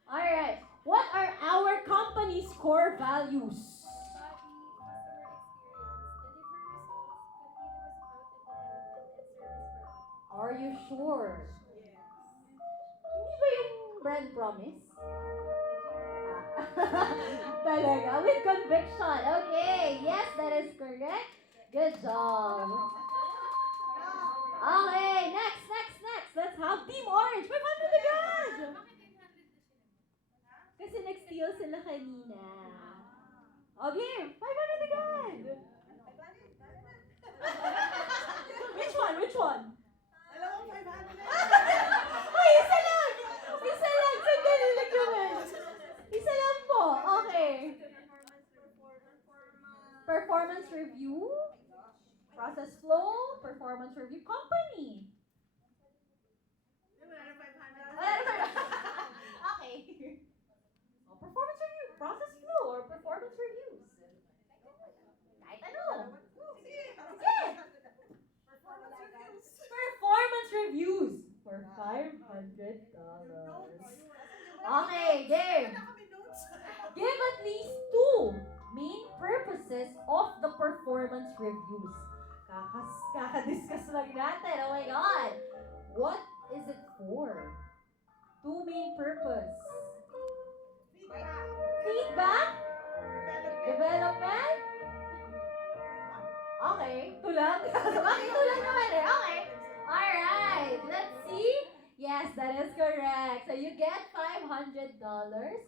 All right. What are our company's core values? Customer experience, deliver results, continuous growth and development, and service for all. Are you sure? Hindi ba yung brand promise? Talaga? With conviction. Okay. Yes, that is correct. Good job. Okay, next. Let's have Team Orange. 500 agad! Kasi nag-steal sila kanina. Okay, 500 agad! Which one? Dalawang 500. Ay, isa lang! Sandali lang naman. Isa lang po. Okay. Performance review. Process flow. Performance review. Company. Okay. Oh, performance review. Process flow or performance reviews. Kahit ano. Sige. Performance reviews for $500. Okay, game. Give at least 2 main purposes of the performance reviews. Kaka-discuss lang natin. Oh my God. What is it for? 2 main purpose. Feedback? Development? Okay. Tulang? Bakit tulang naman eh? Okay. Alright. Let's see. Yes, that is correct. So you get $500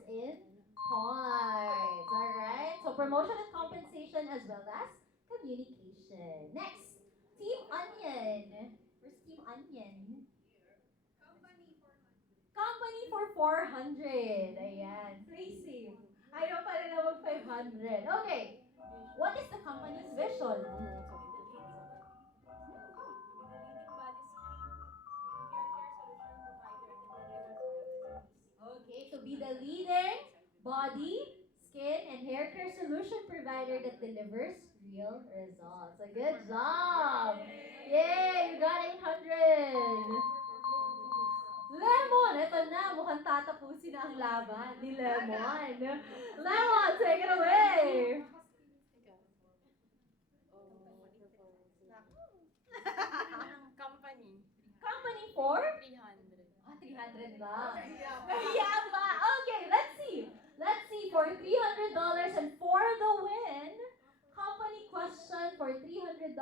in points. Alright. So promotion and compensation as well as communication. Next. Team Onion. Where's Team Onion? Company for 400. Ayan. Play safe. Ayaw pa rin na mag 500. Okay. What is the company's vision? it delivers real results. So good job! Yay! You got 800! Lemon! Ito na, mukhang tatapusin na ang laban ni Lemon. Lemon, take it away! Company. Company for? 300. 300 lang. Kaya ba? Okay, let's see. Let's see, for $300 and for the win, company question for $300,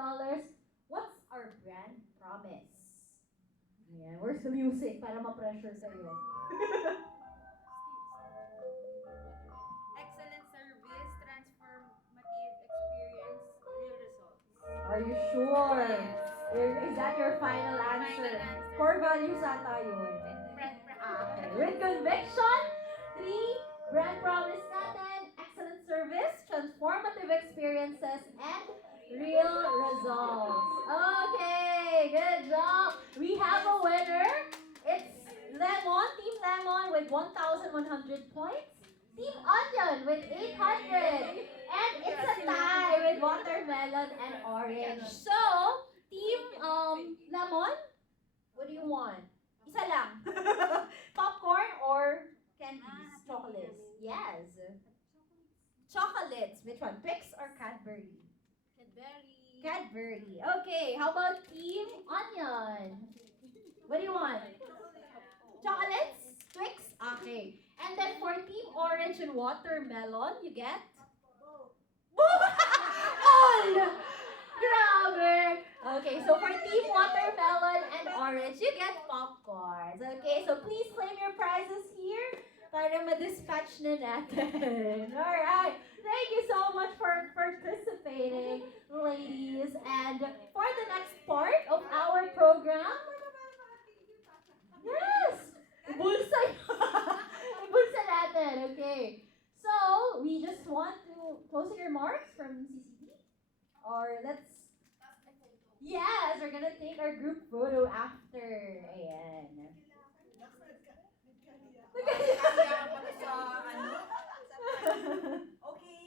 what's our brand promise? Ayan, where's the music para ma-pressure sa'yo? Excellent service, transformative experience, real results. Are you sure? Is that your final answer? Final answer. Core values ata yun. Okay. With conviction, 3, brand promise natin, excellent service, transformative experiences, and real results. Okay, good job. We have a winner. It's Lemon, Team Lemon with 1,100 points. Team Onion with 800. And it's a tie with watermelon and orange. So, Team Lemon, what do you want? Isa lang. Popcorn or candies? Chocolates? Yes. Chocolates. Which one? Pix or Cadbury? Cadbury. Cadbury. Okay, how about Team Onion? What do you want? Chocolates? Twix? Okay. And then for Team Orange and Watermelon, you get? All! Grabe! Okay, so for Team Watermelon and Orange, you get popcorns. Okay, so please claim your prizes here para ma-dispatch na natin. Alright, thank you so much for participating, ladies. And for the next part of our program, yes! Bulsa Bulsa natin, okay. So, we just want to closing remarks from CCT. Or let's... Yes, we're gonna take our group photo after. Ayan. Okay.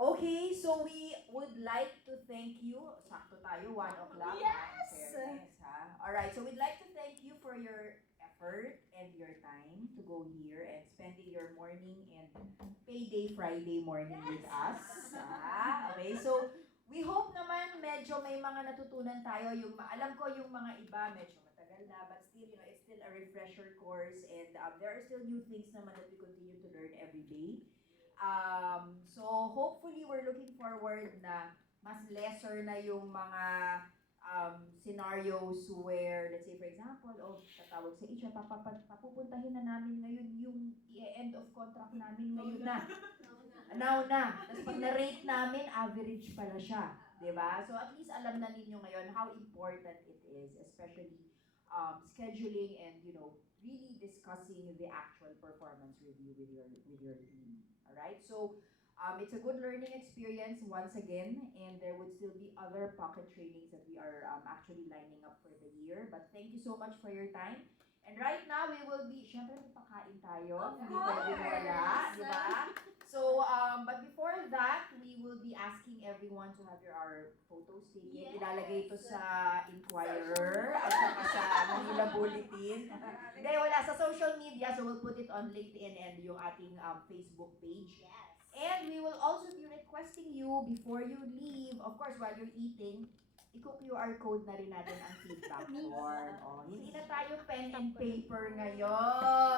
Okay, so we would like to thank you. Sakto tayo, 1 o'clock. Yes! Fairness, ha? Alright, so we'd like to thank you for your effort and your time to go here and spending your morning and payday Friday morning with us. Okay, so we hope naman medyo may mga natutunan tayo. Alam ko yung mga iba medyo matagal na, but still, it's still a refresher course and there are still new things naman that we continue to learn every day. So hopefully we're looking forward na mas lesser na yung mga scenarios where, let's say for example, tatawag sa HR, papupuntahin na namin ngayon yung end of contract namin ngayon na. Now na. Tapos pag na-rate namin, average pala siya. Diba? So at least alam na ninyo ngayon how important it is, especially scheduling and, really discussing the actual performance review with your team. Alright? So, it's a good learning experience once again, and there would still be other pocket trainings that we are actually lining up for the year. But thank you so much for your time. And right now, we will be, syempre may pakain tayo. Hindi pwede wala, di ba? So, but before that, we will be asking everyone to have our photos taken. Yes. Ilalagay ito sa Inquirer at saka sa Manila Bulletin. Hindi, wala. Sa social media, so we'll put it on LinkedIn and yung ating Facebook page. Yes. And we will also be requesting you before you leave, of course, while you're eating, i-QR code na rin natin ang feedback form. Hindi na tayo pen and paper ngayon.